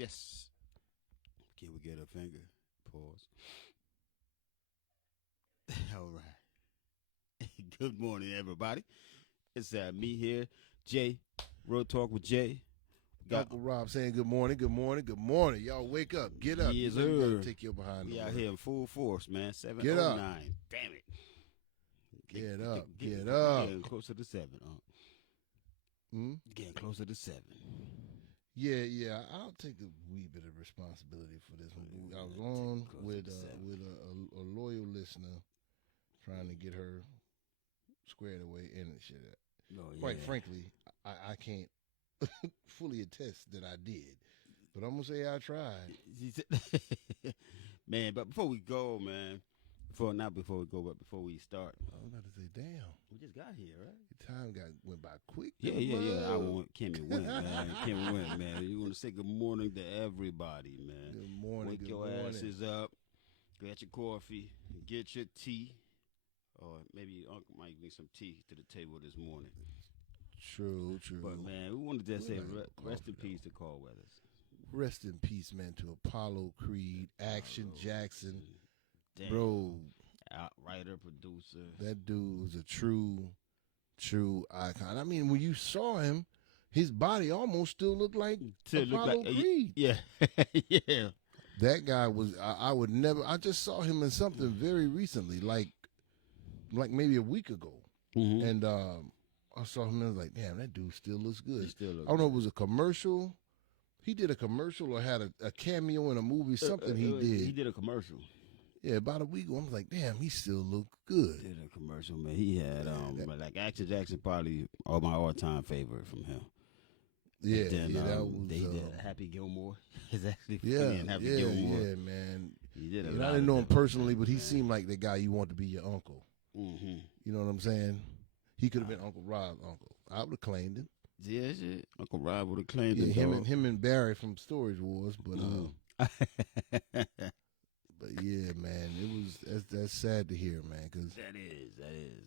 yes. Can we get a finger? Pause. All right. Good morning, everybody. It's me here, Jay. Real Talk with Jay. Uncle Rob saying good morning, good morning, good morning. Y'all wake up, get up. Yes, you know you sir. gotta take your behind We the out work. here in full force, man. 7:09. Get up. Damn it. Get up, get We're up. getting closer to 7. Getting closer to 7. Yeah. I'll take a wee bit of responsibility for this one. I was on with a loyal listener, trying to get her squared away and shit. Oh, yeah. Quite frankly, I can't fully attest that I did, but I'm gonna say I tried. Man, but before we go, man, before we start, I was about to say, damn, we just got here, right? the time went by quick. Yeah. I want Kimmy went, man. Kimmy went, man. You want to say good morning to everybody, man. Good morning. Wake good your morning. asses up. Get your coffee. Get your tea. Or maybe Uncle might bring some tea to the table this morning. True. But, man, we wanted to just say rest in coffee, peace to Carl Weathers. Rest in peace, man, to Apollo Creed, Action Jackson. Damn. Bro, Writer, producer. that dude was a true icon. I mean, when you saw him, his body almost still looked like Apollo Creed. Yeah. Yeah. That guy was, I would never, I just saw him in something very recently, like maybe a week ago. Mm-hmm. And I saw him and I was like, damn, that dude still looks good. He still looks I don't know if it was a commercial. He did a commercial or had a cameo in a movie, something he did. He did a commercial. Yeah, about a week ago. I was like, damn, he still looked good. Did a commercial, man. He had like Action Jackson, probably my all-time favorite from him. Yeah, then, that was. They did Happy Gilmore. It's actually funny Yeah, in Happy Gilmore. yeah, man. He did a And lot I didn't of know him different personally, but he things, seemed like the guy you want to be your uncle. Mm-hmm. You know what I'm saying? He could have been Uncle Rob's uncle. I would have claimed him. Yeah, shit. Uncle Rob would have claimed Yeah, it. him and Barry from Stories Wars, but Mm. but yeah, man, that's sad to hear, man, because That is.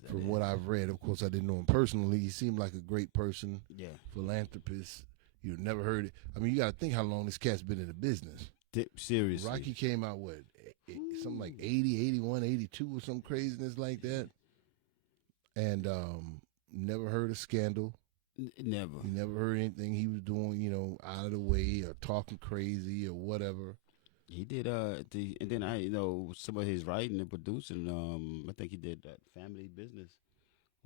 from what I've read, of course, I didn't know him personally. He seemed like a great person, Yeah. philanthropist. You never heard it. I mean, you got to think how long this cat's been in the business. Seriously. Rocky came out, something like 80, 81, 82 or some craziness like that. And never heard a scandal. Never. You never heard anything he was doing, out of the way or talking crazy or whatever. He did and then some of his writing and producing. I think he did that Family Business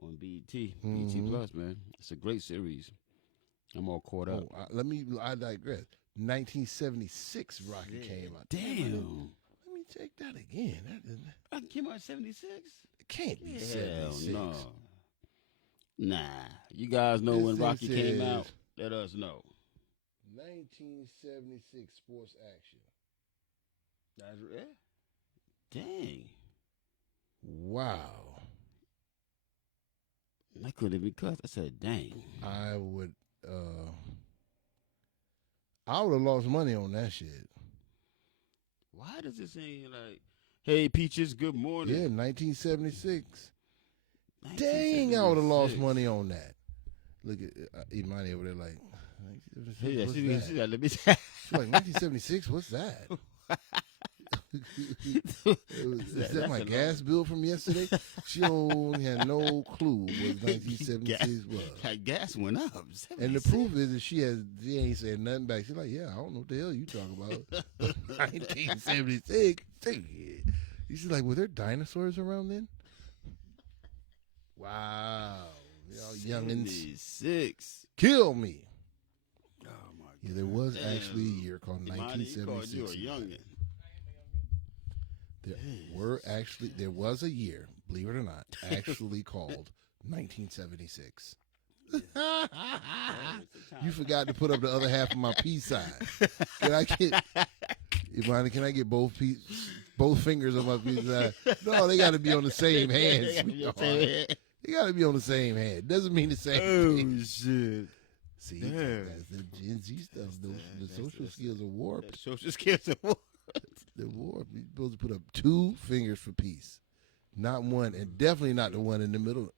on BET, BET Plus, man. It's a great series. I'm all caught up. I digress. 1976, Rocky came out. Damn. Let me check that again. Rocky came out in 76? It can't be Hell 76. no. Nah. You guys know This when thing Rocky came says- out? Let us know. 1976 sports action. That's it? Dang. Wow. I couldn't even cuss. I said, dang. I would have lost money on that shit. Why does it say like, hey, Peaches, good morning? Yeah, 1976. Dang, I would have lost money on that. Look at Imani over there like, 1976, Yeah, what's she that? got, let me She's like, 1976, what's that? Is that my gas bill from yesterday? She only had no clue what 1976 was. Like gas went up. And the proof is that she ain't saying nothing back. She's like, yeah, I don't know what the hell you talking about. 1976. She's like, were there dinosaurs around then? Wow. Y'all youngins. 76. Kill me. Oh, my God. Yeah, there was Damn. actually a year called Imani, he called 1976. you a youngin'. There was a year, believe it or not, actually called 1976. You forgot to put up the other half of my peace sign. Can I get both fingers on my peace sign? No, they got to be on the same hand. They got to be on the same hand. Doesn't mean the same thing. Shit. See, Damn. that's the Gen Z stuff. The social skills are warped. Social skills are warped. The war. You're supposed to put up 2 fingers for peace, not one, and definitely not the one in the middle.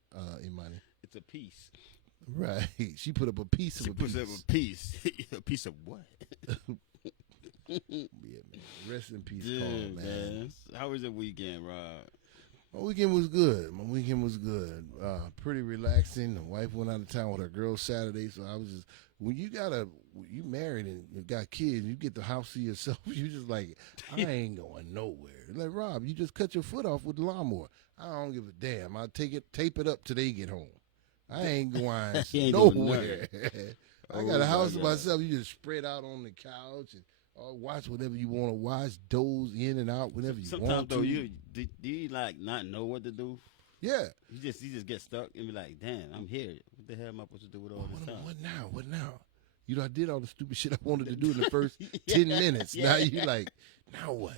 Imani, It's a piece. right? She put up a piece of She a puts piece. up a piece. A piece of what? Yeah, man. Rest in peace, Yeah, Carl, man. How was the weekend, Rob? My weekend was good. Pretty relaxing. The wife went out of town with her girl Saturday, so I was just when you married and you got kids, you get the house to yourself. You just like, I ain't going nowhere. Like Rob, you just cut your foot off with the lawnmower. I don't give a damn. I'll tape it up till they get home. I ain't going nowhere. I got a house to myself. You just spread out on the couch and watch whatever you want to watch, doze in and out whenever you Sometimes, want to. Sometimes, though, do you like not know what to do? Yeah. You just get stuck and be like, damn, I'm here. What the hell am I supposed to do with all this time? What now? You know, I did all the stupid shit I wanted to do in the first 10 minutes. Yeah. Now you like, now what?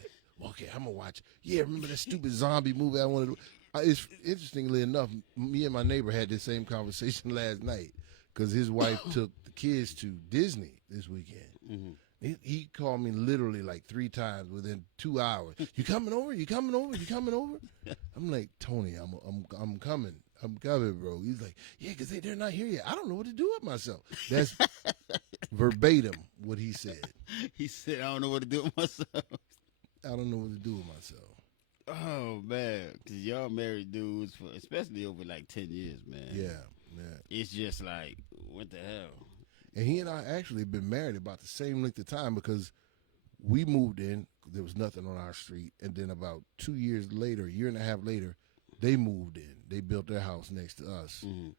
Okay, I'm going to watch. Yeah, remember that stupid zombie movie I wanted to do? It's interestingly enough, me and my neighbor had this same conversation last night because his wife took the kids to Disney this weekend. Mm-hmm. He called me literally like 3 times within 2 hours. You coming over? You coming over? You coming over? I'm like, Tony, I'm coming. I'm coming, bro. He's like, yeah, because they're not here yet. I don't know what to do with myself. That's verbatim what he said. He said, I don't know what to do with myself. I don't know what to do with myself. Oh, man. Because y'all married dudes for, especially over like 10 years, man. Yeah. It's just like, what the hell? And he and I actually been married about the same length of time because we moved in. There was nothing on our street. And then about 2 years later, a year and a half later, they moved in. They built their house next to us. Mm-hmm.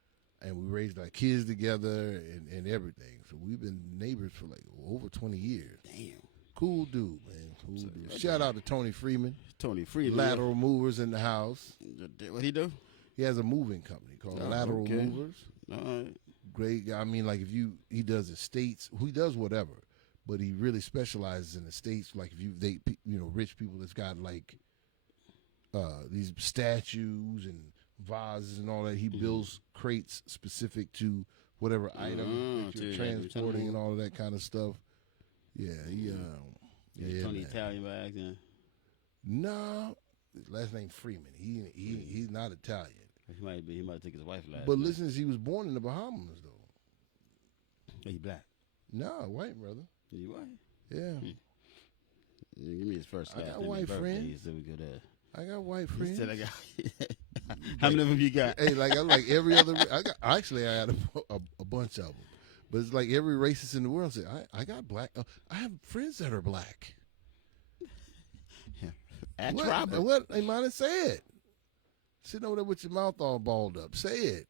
And we raised our kids together and everything. So we've been neighbors for like over 20 years. Damn. Cool dude, man. Cool dude. Shout out to Tony Freeman. Tony Freeman. Lateral Movers in the house. What he do? He has a moving company called Lateral Movers. All right. Great guy. I mean, like he does estates. He does whatever, but he really specializes in estates. Like rich people that's got like these statues and vases and all that. He builds crates specific to whatever item that you're transporting and all of that kind of stuff. Yeah, Tony man. Italian bags, yeah. No, his last name Freeman. He's not Italian. He might take his wife last. But listen, he was born in the Bahamas though. He black? No, white brother. He white? Yeah. Give me his first. I got white friends. So we could. I got white friends. Said I got. How many of them you got? Hey, like every other. I got a bunch of them. But it's like every racist in the world say, I got black. I have friends that are black. Ask Robert. What? Hey, man, say it. Sitting over there with your mouth all balled up. Say it.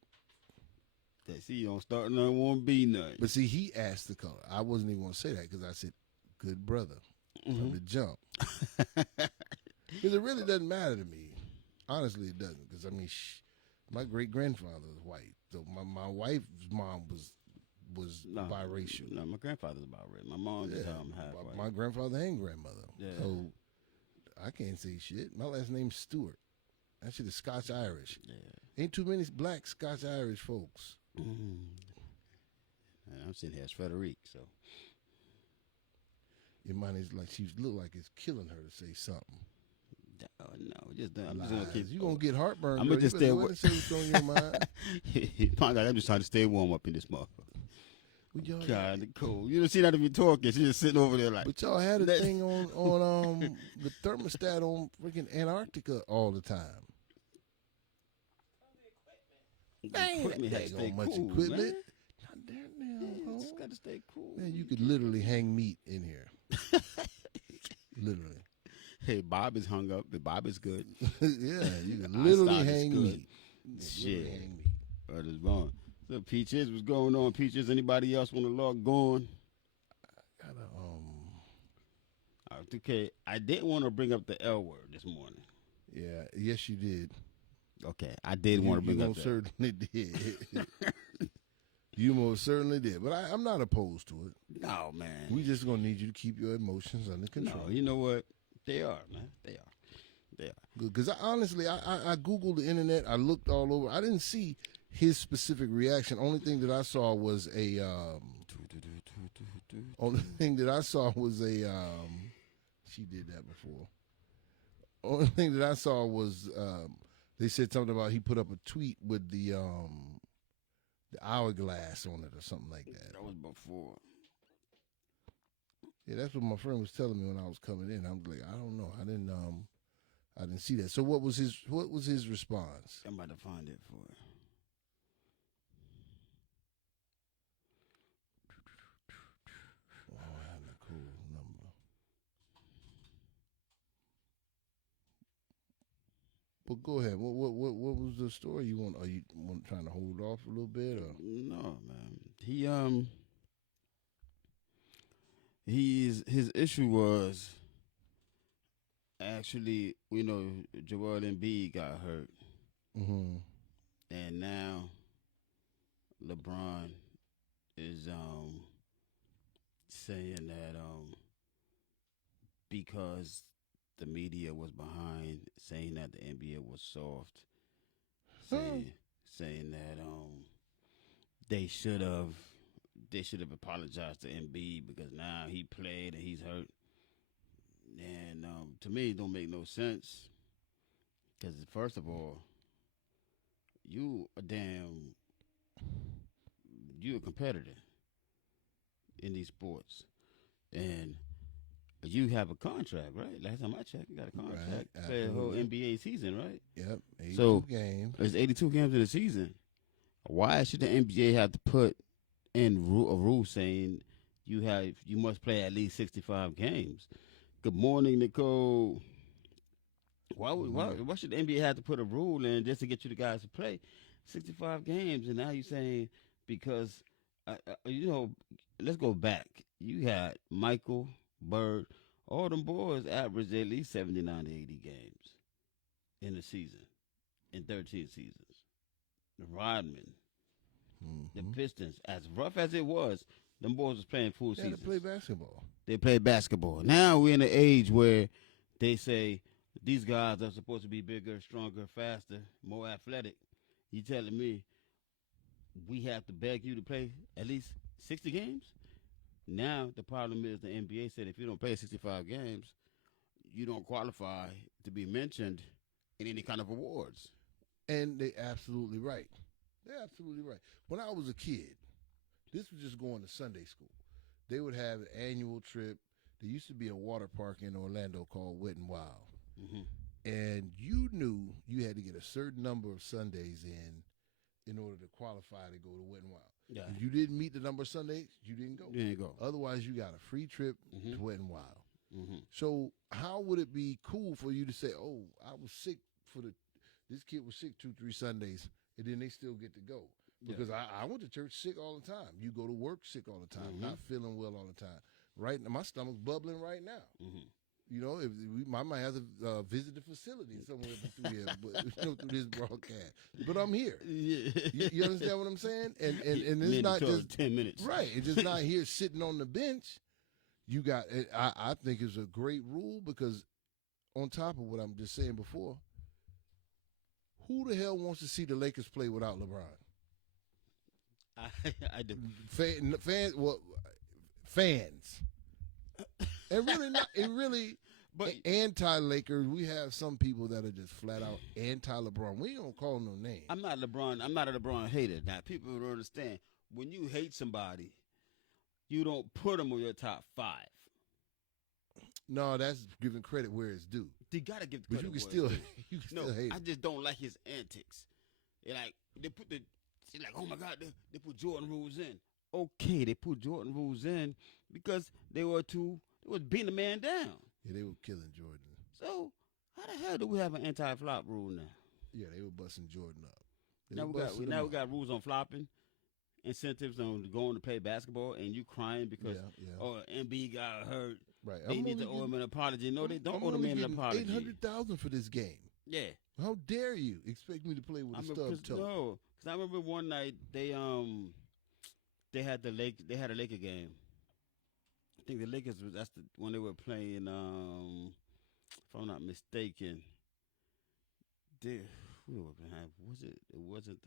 See, you don't start nothing, won't be nothing. But see, he asked the color. I wasn't even going to say that because I said, good brother from the jump. Because it really doesn't matter to me. Honestly, it doesn't. Because, I mean, my great-grandfather was white. So my wife's mom was biracial. No, my grandfather's about red. My mom just half white. My grandfather and grandmother. Yeah. So I can't say shit. My last name's Stewart. That shit is Scotch-Irish. Yeah. Ain't too many black Scotch-Irish folks. I'm sitting here as Frederic, so. Your mind is like she look like it's killing her to say something. Oh, no, I'm just gonna keep. You gonna get heartburn. I'm gonna just stay warm. Say what's on your mind. I'm just trying to stay warm up in this motherfucker. God, cool. You don't see that if you're talking. She's just sitting over there like. But y'all had a thing on the thermostat on freaking Antarctica all the time. Equipment has to stay much cool, equipment. Man. Not there now. It's got to stay cool. Man, you could literally hang meat in here. Literally. Hey, Bob is hung up. Bob is good. Yeah, you can literally hang meat. Shit. But it's wrong. So, Peaches, what's going on, Peaches? Anybody else want to log on? I gotta, Okay, I didn't want to bring up the L word this morning. Yeah, yes, you did. Okay, I did want to bring up that. You most certainly did. You most certainly did. But I'm not opposed to it. No, man. We just going to need you to keep your emotions under control. No, you know what? They are, man. They are. Good. Because honestly, I Googled the internet. I looked all over. I didn't see his specific reaction. Only thing that I saw was she did that before. Only thing that I saw was they said something about he put up a tweet with the hourglass on it or something like that. That was before. Yeah, that's what my friend was telling me when I was coming in. I was like, I don't know. I didn't see that. So what was his response? I'm about to find it for it. Oh, I had a cool number. But go ahead. What was the story you want? Are you trying to hold off a little bit or? No, man. His issue was actually, Joel Embiid got hurt, Mm-hmm. and now LeBron is saying that because the media was behind, saying that the NBA was soft, saying that they should have apologized to Embiid because now he played and he's hurt. And to me, it don't make no sense because first of all, you a competitor in these sports, and you have a contract, right? Last time I checked, you got a contract Right, for the whole absolutely. NBA season, right? Yep. 82 So games. there's 82 games in the season. Why should the NBA have to put in a rule saying you must play at least 65 games? Good morning, Nicole. Why should the NBA have to put a rule in just to get you the guys to play 65 games? And now you're saying because let's go back. You had Michael, Bird, all them boys averaged at least 79 to 80 games in the season, in 13 seasons. The Rodman, the Pistons, as rough as it was, them boys was playing full They seasons. had to play basketball. They played basketball. Now we're in an age where they say these guys are supposed to be bigger, stronger, faster, more athletic. You telling me we have to beg you to play at least 60 games? Now the problem is the NBA said if you don't play 65 games, you don't qualify to be mentioned in any kind of awards. And they're absolutely right. They're absolutely right. When I was a kid, this was just going to Sunday school. They would have an annual trip. There used to be a water park in Orlando called Wet and Wild. Mm-hmm. And you knew you had to get a certain number of Sundays in order to qualify to go to Wet and Wild. Yeah. If you didn't meet the number of Sundays, you didn't go. You didn't go. Otherwise, you got a free trip to Wet and Wild. Mm-hmm. So how would it be cool for you to say, oh, I was sick this kid was sick 2-3 Sundays, and then they still get to go? Because I went to church sick all the time. You go to work sick all the time, not feeling well all the time. Right now, my stomach's bubbling right now. Mm-hmm. You know, I might have to visit the facility somewhere through here, through this broadcast. But I'm here. Yeah. You understand what I'm saying? And it's not just 10 minutes, right? It's just not here sitting on the bench. You got. I think it's a great rule because, on top of what I'm just saying before, who the hell wants to see the Lakers play without LeBron? I do. Fans. And really not. And really, but anti-Lakers. We have some people that are just flat out anti-LeBron. We don't call no name. I'm not LeBron. I'm not a LeBron hater. Now people don't understand. When you hate somebody, you don't put them on your top 5. No, that's giving credit where it's due. You gotta give credit. But you can still hate. I just don't like his antics. They put oh my God, they put Jordan rules in. Okay, they put Jordan rules in because they was beating the man down. Yeah, they were killing Jordan. So how the hell do we have an anti-flop rule now? Yeah, they were busting Jordan up. Now we got rules on flopping, incentives on going to play basketball, and you crying because Embiid got hurt. Right, they need to owe him an apology. No, they don't owe the man an apology. $800,000 for this game. Yeah. How dare you expect me to play with a stub toe? No, because I remember one night they had a Laker game. I think the Lakers that's the when they were playing. If I'm not mistaken, who were behind? It wasn't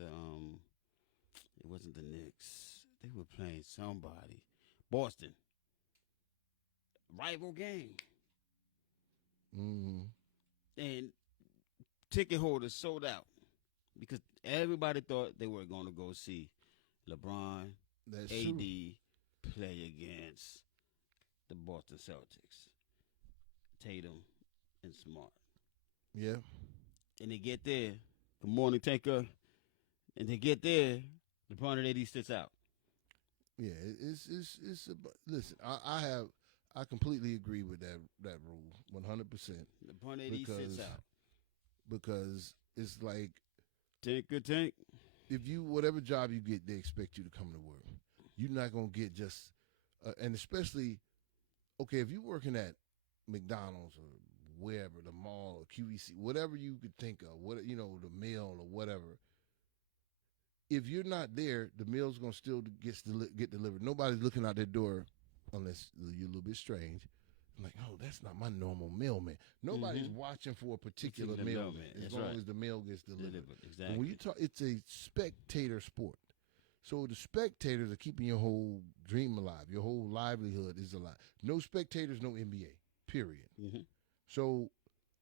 the Knicks. They were playing somebody. Boston. Rival game. Mm-hmm. And ticket holders sold out because everybody thought they were going to go see LeBron, AD play against the Boston Celtics, Tatum and Smart. Yeah. And they get there. Good morning, Tinker. And they get there. LeBron AD sits out. Yeah, listen. I completely agree with that rule, 100%. LeBron AD sits out because it's like Tinker. If you whatever job you get, they expect you to come to work. You're not gonna get just, and especially, okay, if you're working at McDonald's or wherever, the mall or QVC, whatever you could think of, the mail or whatever. If you're not there, the mail's gonna still get delivered. Nobody's looking out their door unless you're a little bit strange. I'm like, oh, that's not my normal mailman. Nobody's watching for a particular mailman as long as the mail gets delivered. Exactly. And when you talk, it's a spectator sport. So the spectators are keeping your whole dream alive. Your whole livelihood is alive. No spectators, no NBA, period. Mm-hmm. So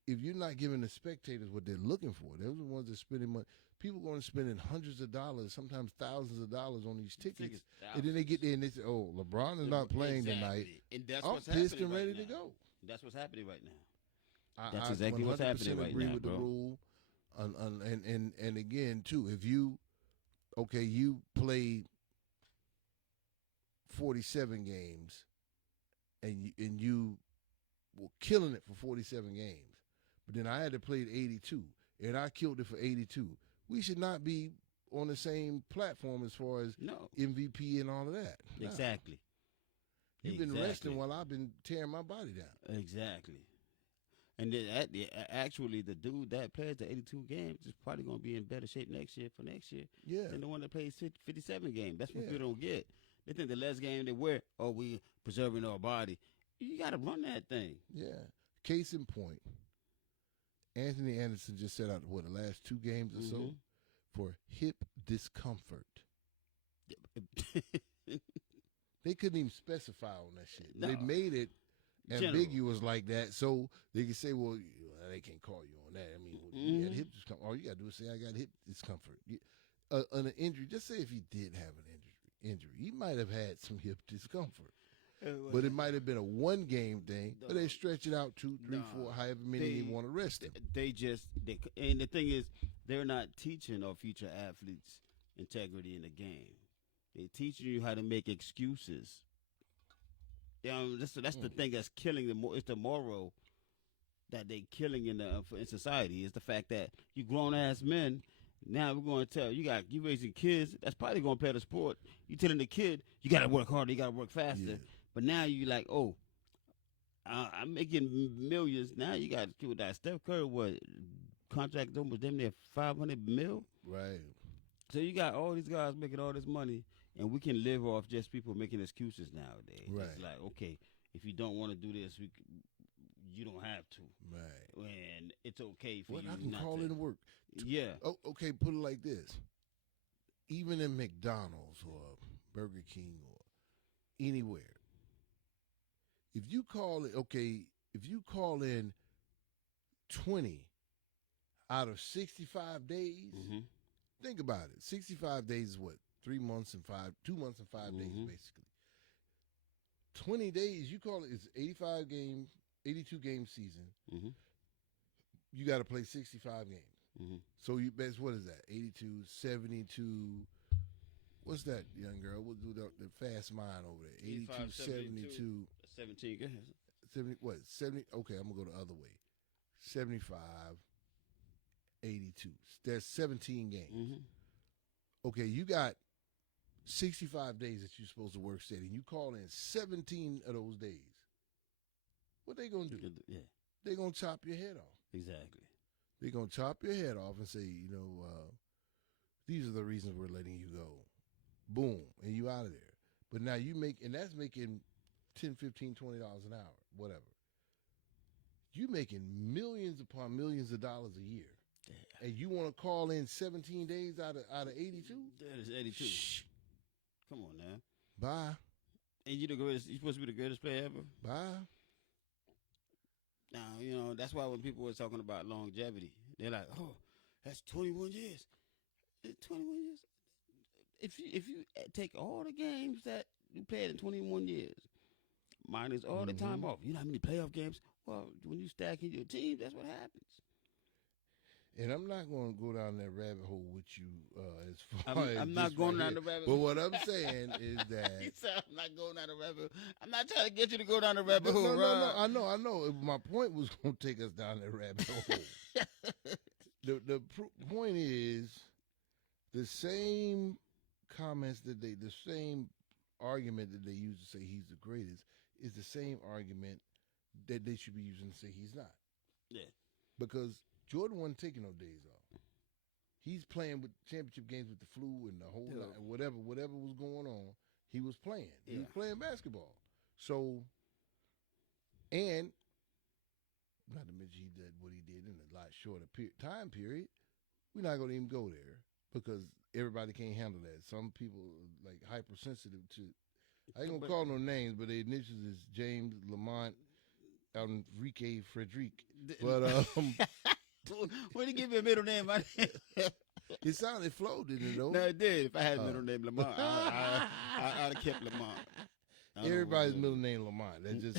if you're not giving the spectators what they're looking for, they're the ones that are spending money. People going to spending hundreds of dollars, sometimes thousands of dollars on these tickets. And then they get there and they say, oh, LeBron is not playing tonight. And that's I'm what's pissed and happening ready to go. That's what's happening right now. I That's exactly what's happening right agree now, with bro. the rule. And again, too, if you play 47 games and you were killing it for 47 games, but then I had to play it 82 and I killed it for 82. We should not be on the same platform as far as MVP and all of that. No. Exactly. You've been resting while I've been tearing my body down. Exactly. And then actually, the dude that plays the 82 games is probably going to be in better shape next year than the one that plays 57 games. That's what people don't get. They think the less game they wear, we preserving our body. You got to run that thing. Yeah. Case in point, Anthony Anderson just set out, the last 2 games or so for hip discomfort. They couldn't even specify on that shit. No. They made it ambiguous like that so they can say, well, they can't call you on that. I mean, you got hip discomfort. All you got to do is say, I got hip discomfort. An injury, just say if he did have an injury, he might have had some hip discomfort. But it might have been a 1-game thing, but they stretch it out 2, 3, 4, however many they want to rest him. And the thing is, they're not teaching our future athletes integrity in the game. They're teaching you how to make excuses. That's the thing that's killing it's the moral that they're killing in society. Is the fact that you grown ass men. Now we're going to tell you raising kids that's probably going to play the sport. You telling the kid you got to work harder, you got to work faster. Yeah. But now you like, I'm making millions. Now you got to with that Steph Curry, contract almost damn near $500 million. Right. So you got all these guys making all this money, and we can live off just people making excuses nowadays. Right. It's like, okay, if you don't want to do this, you don't have to. Right. And it's okay for you I can not call to. in work. Yeah. Oh, okay, put it like this. Even in McDonald's or Burger King or anywhere, if you call in 20 out of 65 days, think about it. 65 days is what? 2 months and 5 days, basically. 20 days, you call it's 82 game season. You got to play 65 games. So that's what is that? 82, 72. What's that, young girl? We'll do the fast mind over there. 82, 72. 17. 70, what? 70. Okay, I'm going to go the other way. 75, 82. There's 17 games. Okay, you got 65 days that you're supposed to work steady. You call in 17 of those days. What they going to do? Yeah. They're going to chop your head off. Exactly. They're going to chop your head off and say, these are the reasons we're letting you go. Boom, and you out of there. But now that's making $10, $15, $20 an hour, whatever. You making millions upon millions of dollars a year. Yeah. And you want to call in 17 days out of 82? That is 82. Shh. Come on now. Bye. And you supposed to be the greatest player ever? Bye. Now, that's why when people were talking about longevity, they're like, oh, that's 21 years. 21 years. If you take all the games that you played in 21 years, minors all the time off. You know how many playoff games? Well, when you stacking your team, that's what happens. And I'm not going to go down that rabbit hole with you as far as I'm not going right down the here. rabbit But hole. what I'm saying is that He said, I'm not going down the rabbit hole. I'm not trying to get you to go down the rabbit hole, no, Rob. I know. My point was going to take us down that rabbit hole. the point is the same comments the same argument that they use to say he's the greatest is the same argument that they should be using to say he's not. Yeah. Because Jordan wasn't taking no days off. He's playing with championship games with the flu and the whole lot, whatever was going on. He was playing. He was playing basketball. So, and not to mention he did what he did in a lot shorter time period. We're not going to even go there because everybody can't handle that. Some people are like hypersensitive to. I ain't gonna call no names, but the initials is James Lamont Enrique Frederic. But When he give me a middle name, it sounded flow, didn't it? Though? No, it did. If I had a middle name Lamont, I'd have kept Lamont. Everybody's middle name Lamont. That just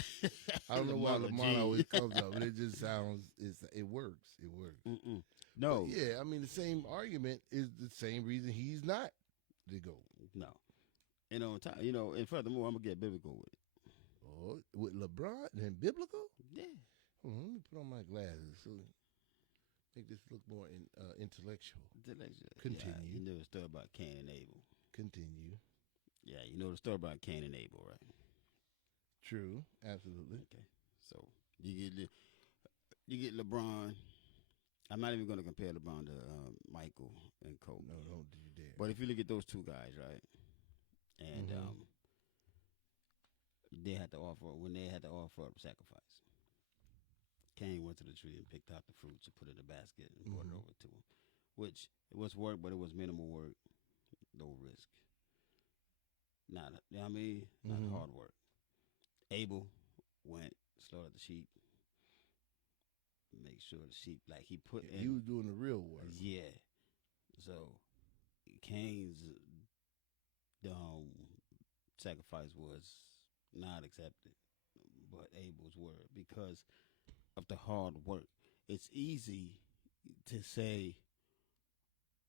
I don't know why Lamont always comes up, but it just sounds it works. It works. No, but yeah, I mean the same argument is the same reason he's not the GOAT. No, and furthermore, I'm gonna get biblical with it. Oh, with LeBron and biblical? Yeah. Hold on, let me put on my glasses so make this look more intellectual. Continue. Yeah, you know the story about Cain and Abel. Continue. Yeah, you know the story about Cain and Abel, right? True, absolutely. Okay, so you get LeBron. I'm not even going to compare LeBron to Michael and Kobe. No, don't you dare. But if you look at those two guys, right, and they had to offer up sacrifice. Cain went to the tree and picked out the fruits and put it in a basket and brought it over to him, which it was work, but it was minimal work, no risk. Not hard work. Abel went, slaughtered the sheep, make sure the sheep, like he put in. He was doing the real work. Yeah. So Cain's sacrifice was not accepted, but Abel's were because of the hard work. It's easy to say,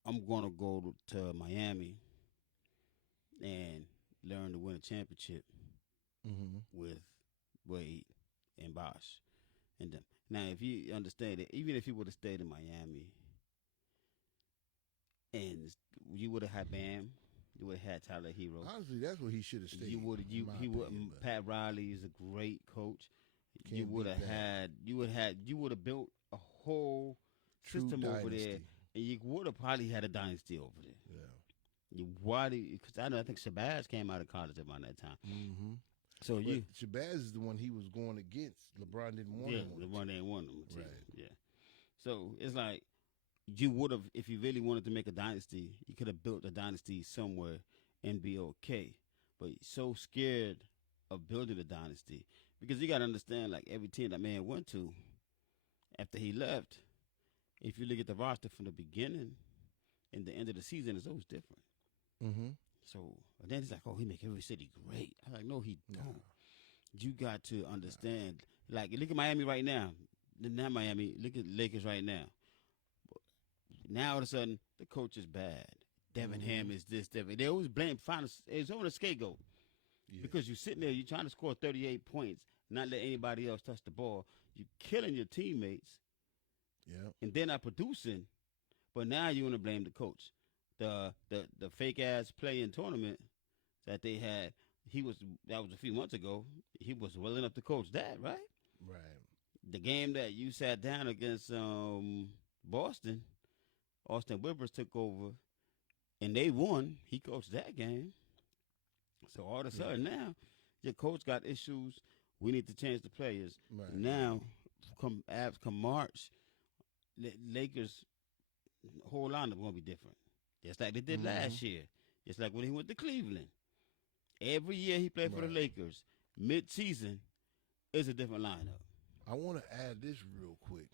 I'm going to go to Miami and learn to win a championship with Wade and Bosh and them. Now, if you understand it, even if you would have stayed in Miami and you would have had Bam, you would have had Tyler Hero. Honestly, that's where he should have stayed. Pat Riley is a great coach. You would have built a whole system over there, and you would have probably had a dynasty over there. Yeah. Because I think Shabazz came out of college around that time. Mm-hmm. So Shabazz is the one he was going against. LeBron didn't want him. Yeah, LeBron didn't want him. Right. Yeah. So it's like you would have, if you really wanted to make a dynasty, you could have built a dynasty somewhere and be okay. But you're so scared of building a dynasty because you got to understand, like every team that man went to after he left, if you look at the roster from the beginning and the end of the season, it's always different. Mm-hmm. So and then he's like, oh, he make every city great. I'm like, no, he don't. You got to understand. Like, look at Miami right now. Not Miami. Look at Lakers right now. Now all of a sudden, the coach is bad. Devin Ham is this, Devin. They always blame. It's on a scapegoat. Yeah. Because you're sitting there, you're trying to score 38 points, not let anybody else touch the ball. You're killing your teammates. Yeah. And they're not producing. But now you want to blame the coach. The fake ass play-in tournament that they had, that was a few months ago. He was well enough to coach that, right? Right. The game that you sat down against Boston, Austin Rivers took over, and they won. He coached that game. So all of a sudden now, your coach got issues. We need to change the players. Right. Now, come March, Lakers' whole lineup going to be different. Just like they did last year. Just like when he went to Cleveland. Every year he played for the Lakers. Mid-season is a different lineup. I want to add this real quick.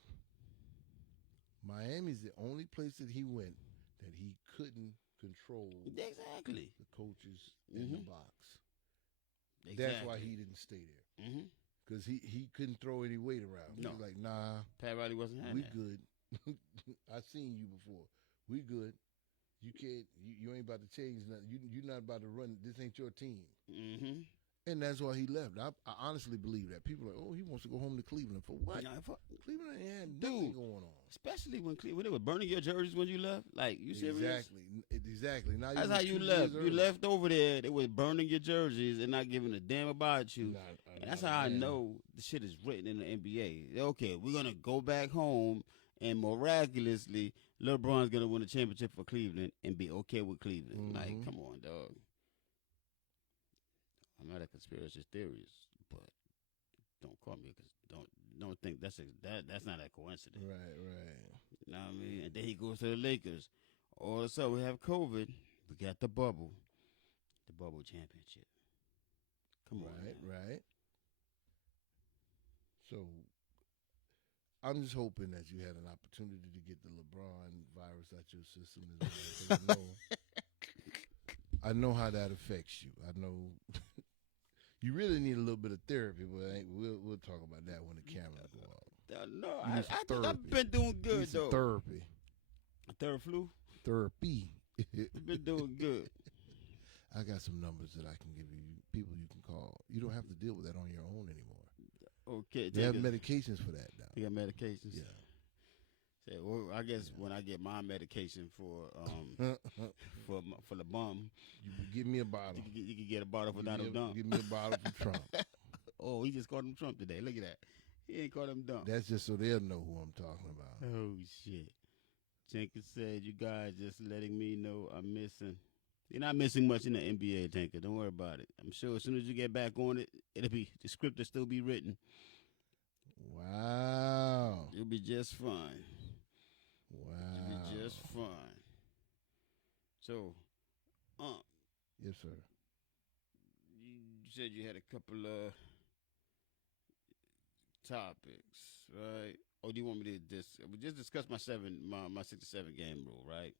Miami's the only place that he went that he couldn't control exactly the coaches in the box. Exactly. That's why he didn't stay there. Mm-hmm. because he couldn't throw any weight around. No. He was like, nah, Pat Riley wasn't having we that. good. I seen you before. We good. You can't. You ain't about to change nothing. You're not about to run. This ain't your team. Mm-hmm. And that's why he left. I honestly believe that. People are like, oh, he wants to go home to Cleveland. For what? Nah, Cleveland ain't had Dude. nothing going on. especially when they were burning your jerseys when you left. Like, you serious? Exactly. Now That's how you left. You left over there. They were burning your jerseys and not giving a damn about you. And that's how I know the shit is written in the NBA. Okay, we're gonna go back home and miraculously LeBron's gonna win a championship for Cleveland and be okay with Cleveland. Like, come on, dog. I'm not a conspiracy theorist, but don't call me because don't think that's not a coincidence. Right. You know what I mean? And then he goes to the Lakers. All of a sudden, we have COVID. We got the bubble championship. Come on, man. Right. So, I'm just hoping that you had an opportunity to get the LeBron virus out your system as well. 'Cause I know how that affects you. I know you really need a little bit of therapy, but we'll talk about that when the camera go off. No, You need some I've been doing You good, need some though. therapy. Third flu? Therapy. I've been doing good. I got some numbers that I can give you, people you can call. You don't have to deal with that on your own anymore. Okay. They have medications for that now. They got medications? Yeah. So, well, I guess when I get my medication for for the bum, You give me a bottle. you can get a bottle for Donald Trump. Give me a bottle from Trump. Oh, he just called him Trump today. Look at that. He ain't called him dumb. That's just so they'll know who I'm talking about. Oh, shit. Jenkins said, you guys just letting me know I'm missing. You're not missing much in the NBA, Tanker. Don't worry about it. I'm sure as soon as you get back on it, the script will still be written. Wow. You'll be just fine. Wow. You'll be just fine. So, Yes, sir. you said you had a couple of topics, right? Or do you want me to just discuss my 67 game rule, right?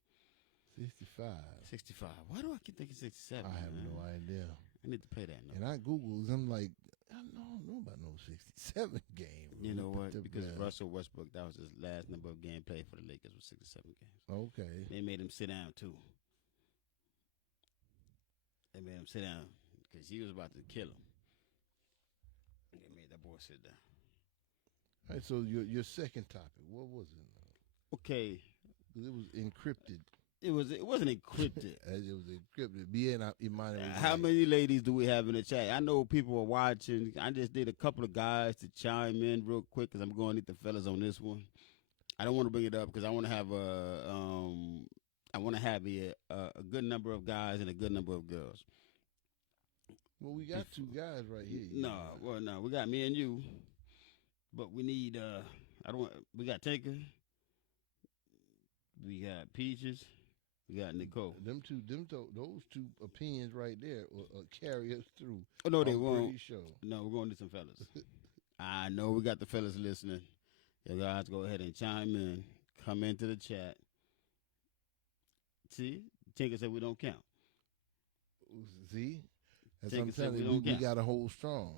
65. 65. Why do I keep thinking 67? I have man? no idea. I need to pay that number. And I Googled, I'm like, I don't know about no 67 game. You know what? But Because Russell Westbrook, that was his last number of game played for the Lakers was 67 games. Okay. They made him sit down, too. They made him sit down because he was about to kill him. They made that boy sit down. All right, so your second topic, what was it? Okay. 'Cause it was encrypted. It wasn't encrypted. It was encrypted. Bien, How many ladies do we have in the chat? I know people are watching. I just need a couple of guys to chime in real quick because I'm going to need the fellas on this one. I don't want to bring it up because I want to have a good number of guys and a good number of girls. Well, we got two guys right here. No, we got me and you, but we need we got Taker, we got Peaches. We got Nicole. Those two opinions right there will carry us through. Oh no, they won't. Pretty sure. No, we're going to need some fellas. I know we got the fellas listening. You guys go ahead and chime in. Come into the chat. See, Tinker said we don't count. See, that's what Tinker I'm said telling you. We got to hold strong.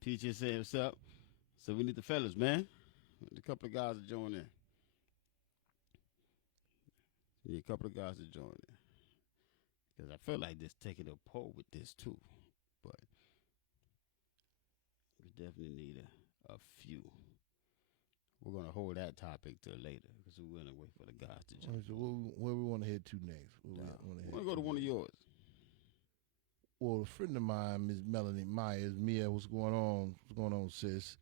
Peaches said what's up. So we need the fellas, man. A couple of guys to join in. Yeah, a couple of guys to join in. Because I feel like just taking a poll with this too. But we definitely need a few. We're going to hold that topic till later because we're going to wait for the guys to join. Right, so where we want to head to next? I want to go to one of yours. Well, a friend of mine, Ms. Melanie Myers, Mia, what's going on? What's going on, sis?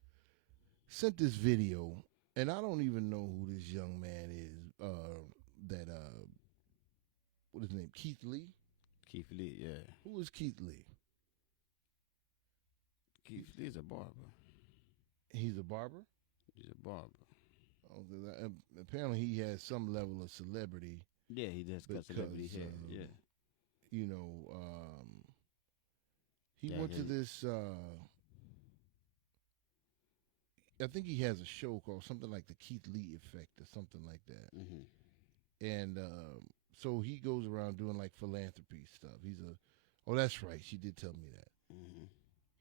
Sent this video, and I don't even know who this young man is. What is his name? Keith Lee? Keith Lee, yeah. Who is Keith Lee? Keith Lee's a barber. He's a barber? He's a barber. Oh, apparently he has some level of celebrity. Yeah, he does got celebrity hair, yeah. You know, he went to this, I think he has a show called something like the Keith Lee Effect or something like that. Mm-hmm. And so he goes around doing like philanthropy stuff. Oh, that's right. She did tell me that. Mm-hmm.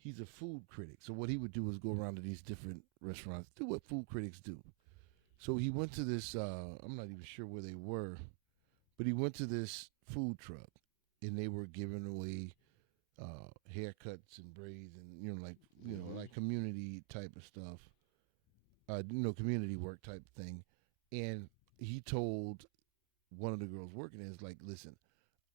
he's a food critic. So what he would do is go around to these different restaurants, do what food critics do. So he went to this. I'm not even sure where they were, but he went to this food truck, and they were giving away haircuts and braids, and like community type of stuff. Community work type thing. And he told one of the girls working there, is like, listen,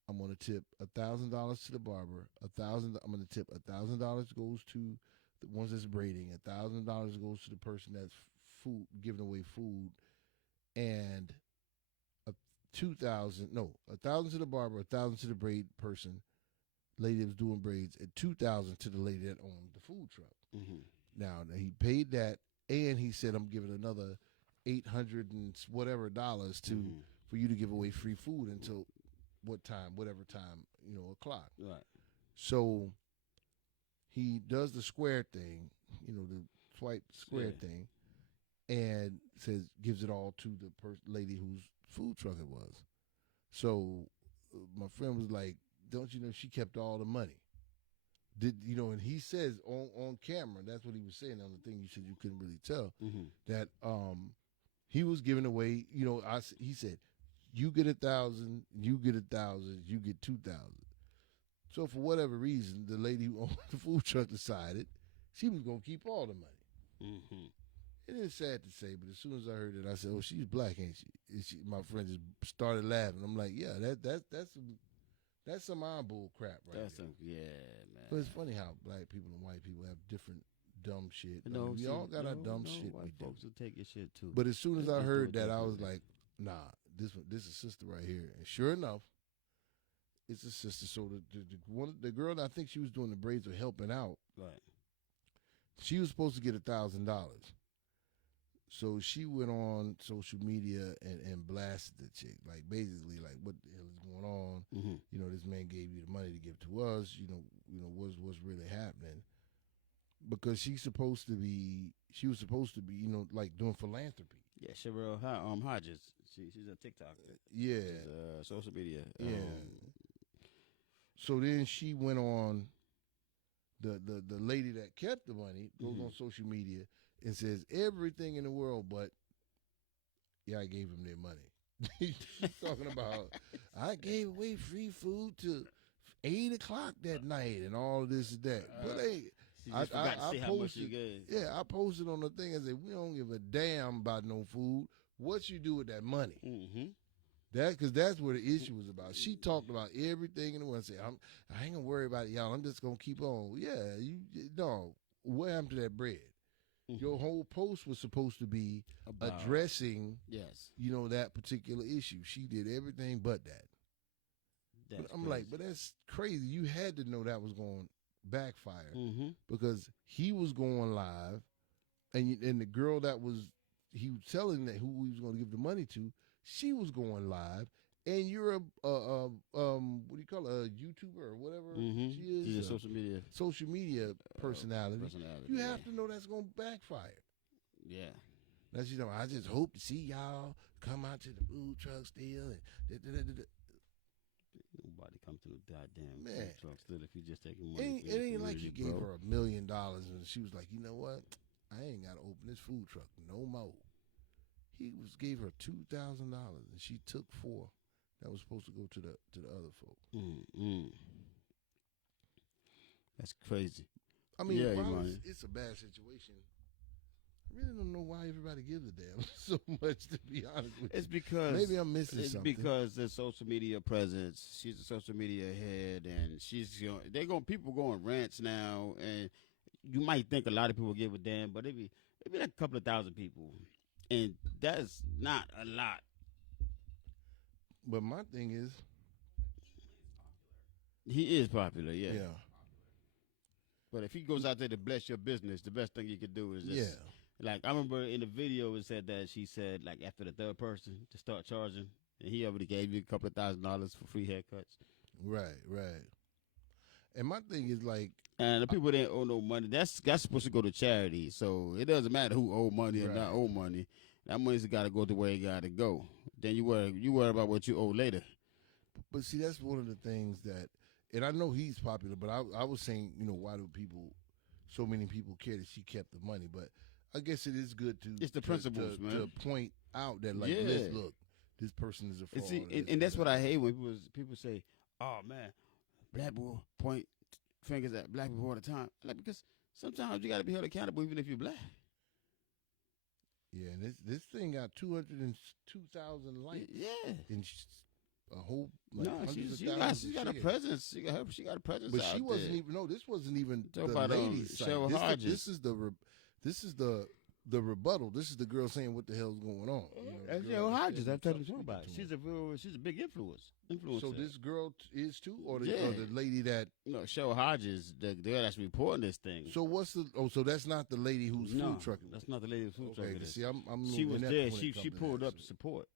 I'm gonna tip $1,000 to the barber. I'm gonna tip $1,000 goes to the ones that's braiding. $1,000 goes to the person that's giving away food, and $1,000 to the barber, $1,000 to the braid person, lady that was doing braids, and $2,000 to the lady that owned the food truck. Mm-hmm. Now he paid that, and he said, I'm giving another $800 and whatever dollars for you to give away free food until whatever time, o'clock. Right. So he does the square thing, the swipe square thing, and gives it all to the lady whose food truck it was. So my friend was like, don't you know she kept all the money? And he says on camera, that's what he was saying on the thing you said you couldn't really tell, that he was giving away, he said, you get 1,000, you get 1,000, you get 2,000. So for whatever reason, the lady who owned the food truck decided she was going to keep all the money. Mm-hmm. It is sad to say, but as soon as I heard it, I said, oh, she's black, ain't she? My friend just started laughing. I'm like, yeah, that's some odd bull crap right there. Man. But it's funny how black people and white people have different dumb shit. We all got our dumb shit white we do. folks will take your shit too. But as soon as I heard that, I was like, nah, this is sister right here. And sure enough, it's a sister. So the girl that I think she was doing the braids or helping out, right? She was supposed to get $1,000. So she went on social media and blasted the chick, like basically like, what the hell is going on? Mm-hmm. This man gave you the money to give to us. What's really happening? Because she was supposed to be, like doing philanthropy. Yeah, Sherelle Hodges. She's a TikToker. Yeah, she's social media. Yeah. So then she went on. The lady that kept the money goes on social media and says everything in the world, but I gave them their money. She's talking about I gave away free food till 8:00 that night and all of this and that. But I posted. I posted on the thing and said we don't give a damn about no food. What you do with that money? Mm-hmm. Because that's what the issue was about. She talked about everything in the world. Said, I ain't gonna worry about it, y'all. I'm just gonna keep on. Yeah, what happened to that bread? Mm-hmm. Your whole post was supposed to be addressing, that particular issue. She did everything but that. But I'm like, but that's crazy. You had to know that was going to backfire because he was going live, and the girl that he was telling that who he was going to give the money to, she was going live, and you're a what do you call it, a YouTuber or whatever she is? She's a social media personality. You have to know that's going to backfire. Yeah. That's I just hope to see y'all come out to the food truck still. Nobody come to the goddamn food truck still if you just taking money. It ain't like you gave her $1 million and she was like, you know what? I ain't got to open this food truck no more. He gave her $2,000 and she took $4,000 that was supposed to go to the other folk. That's crazy. I mean, it's a bad situation. I really don't know why everybody gives a damn so much, to be honest with you. It's because maybe I'm missing something. It's because the social media presence. She's a social media head, and people going rants now, and you might think a lot of people give a damn, but it be like a couple of thousand people. And that's not a lot. But my thing is, he is popular, yeah. Yeah. But if he goes out there to bless your business, the best thing you can do is just, like, I remember in the video it said that she said, like, after the third person to start charging, and he already gave you a couple of $1,000 for free haircuts. Right. And my thing is like, and the people that owe no money, that's supposed to go to charity. So it doesn't matter who owe money or not owe money. That money's got to go to where it got to go. Then you worry about what you owe later. But see, that's one of the things that, and I know he's popular, but I was saying, why do people so many people care that she kept the money. But I guess it is good to It's the principles, man. to point out that like, Yeah. look, this person is a fraud. And that's what I hate when people say, "Oh man, black people point fingers at black people all the time." Like, because sometimes you got to be held accountable even if you're black. Yeah, and this thing got 202,000 likes. Yeah. And a whole like No, hundreds she's of got thousands a shared. presence. She got a presence. But out she wasn't there. even. No, this wasn't even Talk the about, ladies' side. Cheryl Hodges. This is the rebuttal. This is the girl saying what the hell's going on. You know, That's the girl Cheryl that Hodges. said I've told what's you up about. speaking She's a big influencer. So this girl is too, or the, Yeah. or the lady that. No, Cheryl Hodges, the girl that's reporting this thing. So what's the? Oh, so that's not the lady who's no, food trucking. that's not the lady who's food Okay, trucking. 'cause see, I'm She was inept there. when it She comes to pulled that, up to so. support.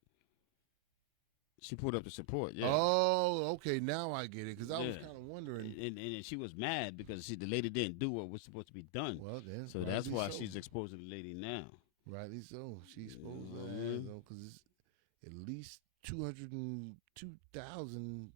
She pulled up to support. Yeah. Oh, okay. Now I get it because I was Yeah. kind of wondering. And she was mad because the lady didn't do what was supposed to be done. Well, then, So that's rightly why so. she's exposing the lady now. Rightly so. She's supposed know to what I mean? have, because it's at least 202,000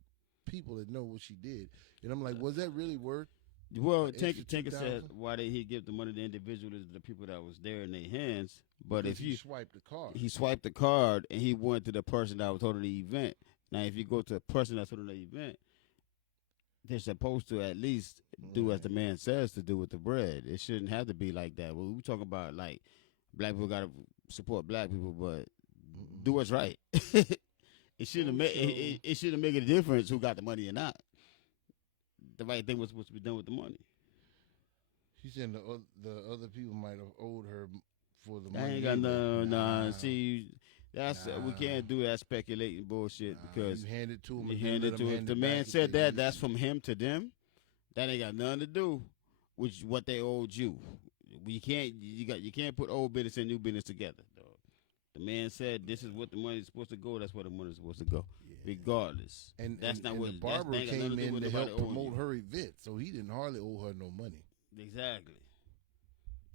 people that know what she did. And I'm like, was that really worth? Well, extra Tinker said 2,000? why did he give the money to the individual is the people that was there in their hands. But Because if he you swiped the card. he swiped the card and he went to the person that was holding the event. Now, if you go to a person that's holding the event, they're supposed to at least do as the man says to do with the bread. It shouldn't have to be like that. Well, we talk about like black people got to support black people, but do what's right. It shouldn't make it shouldn't make a difference who got the money or not. The right thing was supposed to be done with the money. She said the other people might have owed her for the I money. ain't got either. no. See, that's we Nah. can't do that speculating bullshit because you hand it to him. you hand it to him. If the man said that, that's from him to them. That ain't got nothing to do with what they owed you. You can't put old business and new business together. Dog. The man said this is what the money's supposed to go. That's where the money's supposed to go, regardless. And that's not what the barber that ain't got nothing came to do in with to nobody help owing promote you. her event, so he didn't hardly owe her no money. Exactly.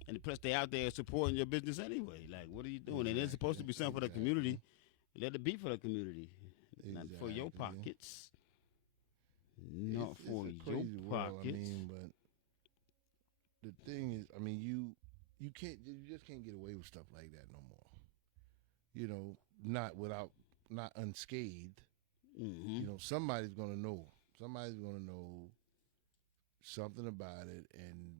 And plus, they out there supporting your business anyway. Like, what are you doing? And it's supposed to be something for the community. Let it be for the community, not for your Exactly. pockets. Not It's for a your crazy world, pockets. I mean, but the thing is, I mean, you just can't get away with stuff like that no more. You know, not unscathed. Mm-hmm. You know, somebody's gonna know. Somebody's gonna know something about it, and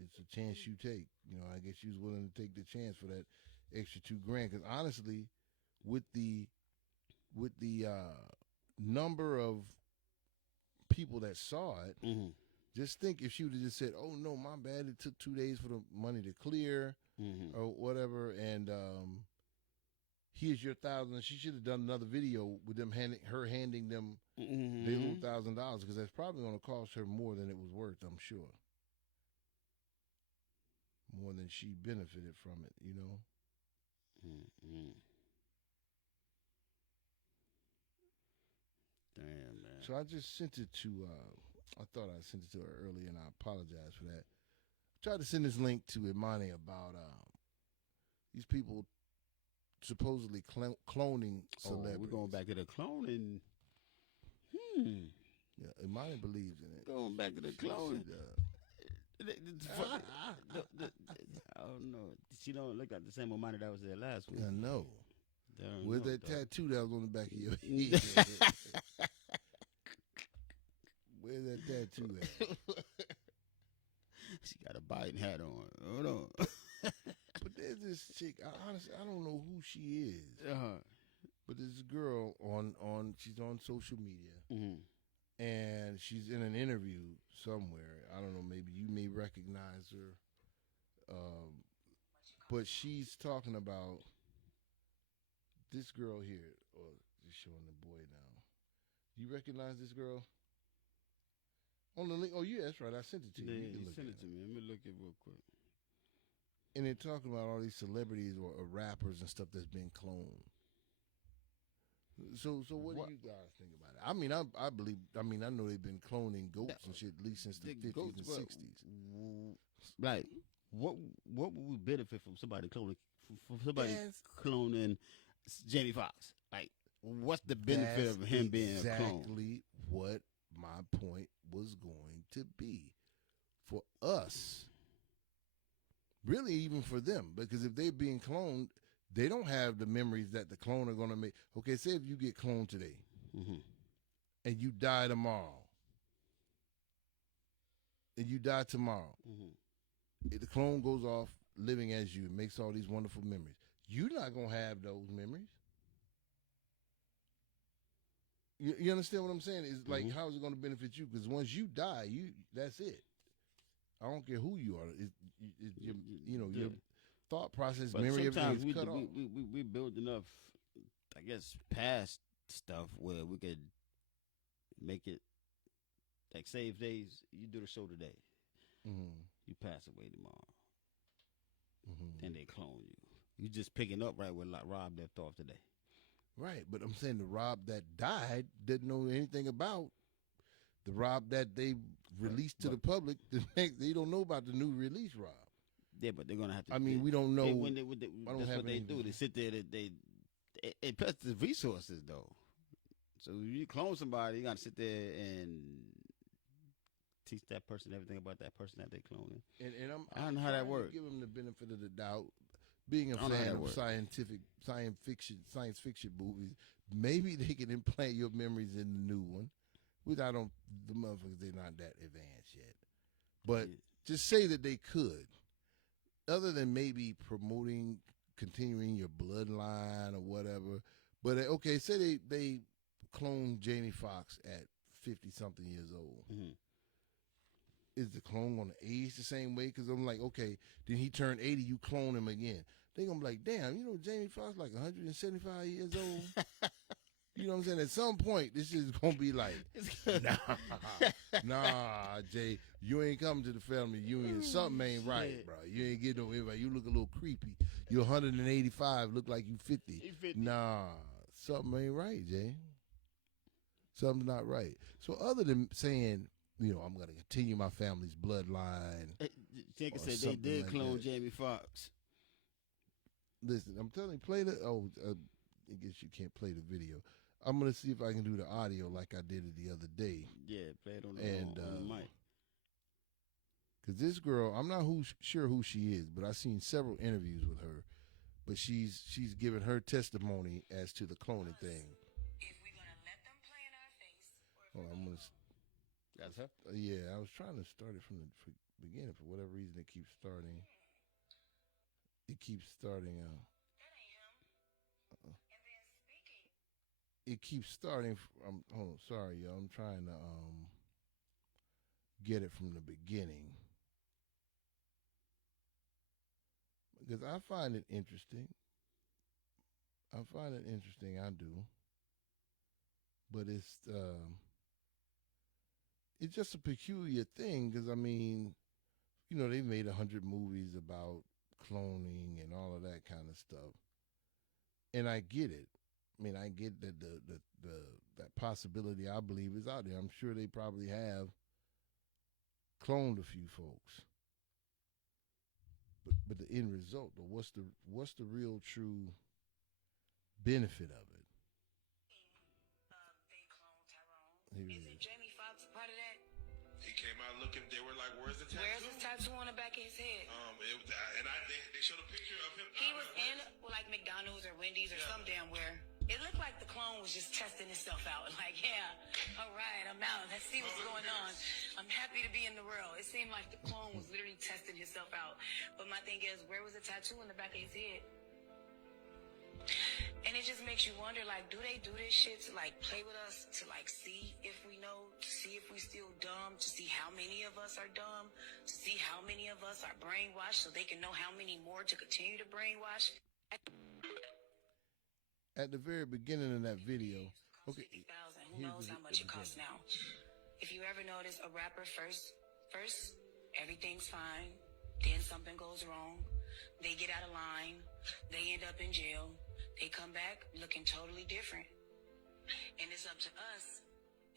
it's a chance you take. You know, I guess you was willing to take the chance for that extra $2,000. Because honestly, with the number of people that saw it, Mm-hmm. just think if she would have just said, "Oh no, my bad. It took 2 days for the money to clear." Mm-hmm. Or whatever, and here's your $1,000. She should have done another video with them handing them Mm-hmm. their little $1,000 because that's probably going to cost her more than it was worth. I'm sure, more than she benefited from it. You know. Mm-hmm. Damn, man. So I just sent it to. I thought I sent it to her earlier, and I apologize for that. Tried to send this link to Imani about these people supposedly cloning celebrities. We're going back to the cloning. Yeah, Imani believes in it. Going back to the cloning. I don't know. She don't look like the same Omani that was there last week. I know. Don't Where's know, that dog. tattoo that was on the back of your head? Where's that tattoo at? She got a Biden hat on. Hold on. But there's this chick. Honestly, I don't know who she is. Uh-huh. But this girl she's on social media, Mm-hmm. and she's in an interview somewhere. I don't know. Maybe you may recognize her. But she's talking about this girl here, or just showing the boy now. You recognize this girl? On the link. Oh, yeah, that's right. I sent it to you. Yeah, You can you look send at it to me. Let me look at it real quick. And they're talking about all these celebrities or rappers and stuff that's been cloned. So what do you guys think about it? I mean, I believe. I mean, I know they've been cloning goats and shit at least since the 50s goats, and well, 60s. Like, what would we benefit from somebody cloning? From somebody That's- cloning Jamie Foxx? Like, what's the benefit That's of him being a clone? exactly what my point was going to be. for us, really even for them, because if they're being cloned, they don't have the memories that the clone are going to make. Okay, say if you get cloned today and you die tomorrow, if the clone goes off living as you and makes all these wonderful memories, you're not going to have those memories. You understand what I'm saying? It's like, how is it going to benefit you? Because once you die, that's it. I don't care who you are. It's your, your thought process, but memory, everything sometimes is cut off. we build enough, I guess, past stuff where we could make it. Like, say if you do the show today, you pass away tomorrow, and they clone you. You just picking up right where Rob left off today. Right, but I'm saying the Rob that died didn't know anything about the Rob that they released to the public. They don't know about the new release Rob. Yeah, but they're gonna have to. I mean, we don't know. That's what they do. They sit there. It plus the resources though. So if you clone somebody, you gotta sit there and teach that person everything about that person that they cloning. And I don't know how that works. Give them the benefit of the doubt. Being a fan of science fiction movies, maybe they can implant your memories in the new one. Which the motherfuckers, they're not that advanced yet. But just say that they could. Other than maybe continuing your bloodline or whatever. But okay, say they clone Jamie Foxx at 50-something years old. Is the clone going to age the same way? Because I'm like, okay, then he turned 80, you clone him again. They're going to be like, damn, Jamie Foxx like 175 years old. You know what I'm saying? At some point, this is going to be like, nah, Jay, you ain't coming to the family reunion. Something ain't right, bro. You ain't getting no invite. You look a little creepy. You're 185, look like you 50. Nah, something ain't right, Jay. Something's not right. So other than saying, I'm going to continue my family's bloodline. Jacob said they did like clone Jamie Foxx. Listen, I'm telling you, play the. I guess you can't play the video. I'm going to see if I can do the audio like I did it the other day. Yeah, play it on the mic. Because this girl, I'm not sure who she is, but I've seen several interviews with her. But she's given her testimony as to the cloning thing. If we're going to let them play in our face. Hold on, I'm going to. That's her? Yeah, I was trying to start it from the beginning. For whatever reason, it keeps starting. It keeps starting. That ain't him. And then speaking. It keeps starting. Hold on, sorry, y'all. I'm trying to get it from the beginning because I find it interesting. I do, but it's just a peculiar thing because, I mean, they've made 100 movies about cloning and all of that kind of stuff. And I get it. I mean, I get that that possibility, I believe, is out there. I'm sure they probably have cloned a few folks. But the end result, though, what's the real true benefit of it? They cloned Tyrone. Isn't Jamie Foxx part of that? He came out looking. They were like, "Where's the tattoo?" Where's his tattoo on the back of his head? They showed a picture of him. He was in like McDonald's or Wendy's or some damn where. It looked like the clone was just testing himself out. Like, yeah, all right, I'm out. Let's see what's going on. I'm happy to be in the world. It seemed like the clone was literally testing himself out. But my thing is, where was the tattoo on the back of his head? And it just makes you wonder, like, do they do this shit to, like, play with us, to, like, see if we know, to see if we still dumb, to see how many of us are dumb, to see how many of us are brainwashed so they can know how many more to continue to brainwash? At the very beginning of that video, okay, $50,000. Who knows how much it costs now? If you ever notice a rapper first, everything's fine. Then something goes wrong. They get out of line. They end up in jail. They come back looking totally different. And it's up to us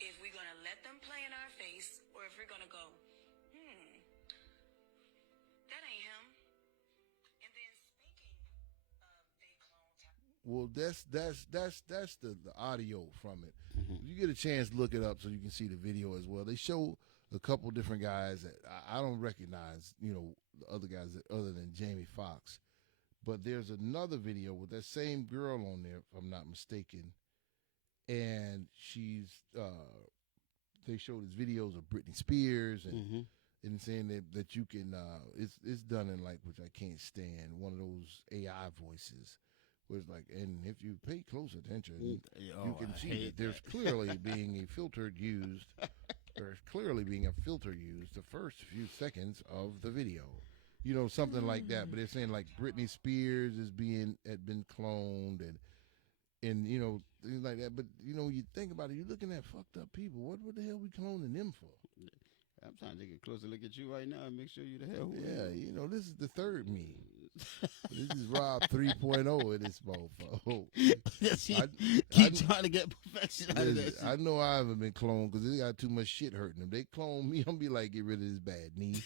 if we're going to let them play in our face or if we're going to go, that ain't him. And then speaking of they clone. Well, that's the audio from it. If you get a chance, look it up so you can see the video as well. They show a couple different guys that I don't recognize, you know, the other guys other than Jamie Foxx. But there's another video with that same girl on there, if I'm not mistaken, and she's they showed his videos of Britney Spears and saying that you can it's done in like, which I can't stand, one of those AI voices where it's like, and if you pay close attention, you can see that there's clearly being a filter used. There's clearly being a filter used the first few seconds of the video. You know, something like that. But they're saying like Britney Spears had been cloned and you know, things like that. But you know, you think about it, you're looking at fucked up people. What the hell we cloning them for? I'm trying to take a closer look at you right now and make sure you the hell. Yeah, you know, this is the third me. This is Rob 3.0 in this mofo. Keep trying to get perfection out of this. I know I haven't been cloned because they got too much shit hurting them. They clone me, I'm gonna be like, get rid of this bad knee.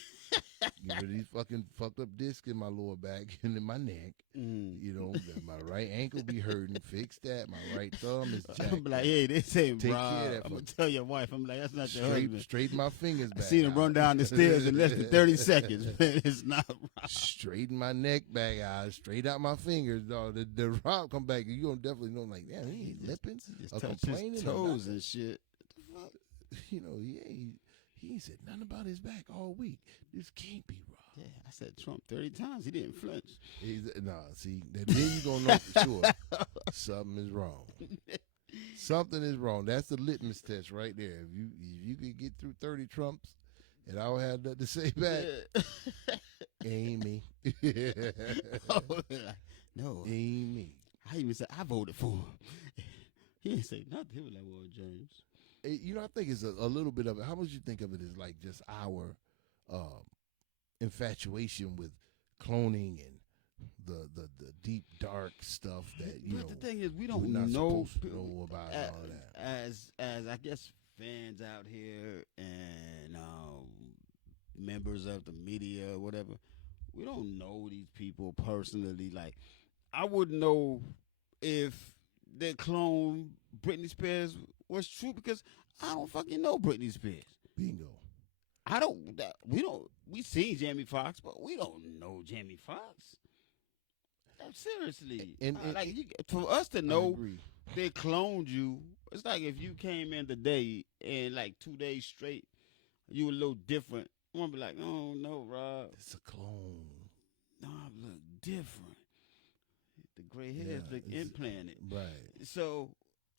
Get rid of these fucking fucked up discs in my lower back and in my neck. You know, my right ankle be hurting. Fix that. My right thumb is jacked. I'm like, hey, this ain't Take Rob. care of that. I'm gonna tell your wife. I'm like, that's not your husband. Straighten my fingers back. I seen him run down the stairs in less than 30 seconds. Man, it's not Rob. Straighten my neck back out. Straight out my fingers, dog. The Rob come back, you gonna definitely know, like, damn, he ain't lipping or Touch complaining. his toes and shit. What the fuck? You know, he ain't said nothing about his back all week. This can't be Rob. Yeah, I said Trump 30 times. He didn't flinch. See, then you gonna know for sure something is wrong. Something is wrong. That's the litmus test right there. If you could get through 30 Trumps and I don't have nothing to say back, ain't me. No, ain't me. I even said I voted for him. He didn't say nothing. He was like, well, James. You know, I think it's a little bit of it. How much you think of it as like just our infatuation with cloning and the deep dark stuff that But the thing is, we don't we're not know, supposed to know about all that. As I guess fans out here and members of the media or whatever, we don't know these people personally. Like, I wouldn't know if the clone Britney Spears was true because I don't fucking know Britney Spears. Bingo. We seen Jamie Foxx, but we don't know Jamie Foxx. Seriously. For us to know they cloned you, it's like if you came in today and like 2 days straight, you were a little different. I'm gonna be like, oh no, Rob. It's a clone. No, I look different. The gray hairs look implanted. Right. So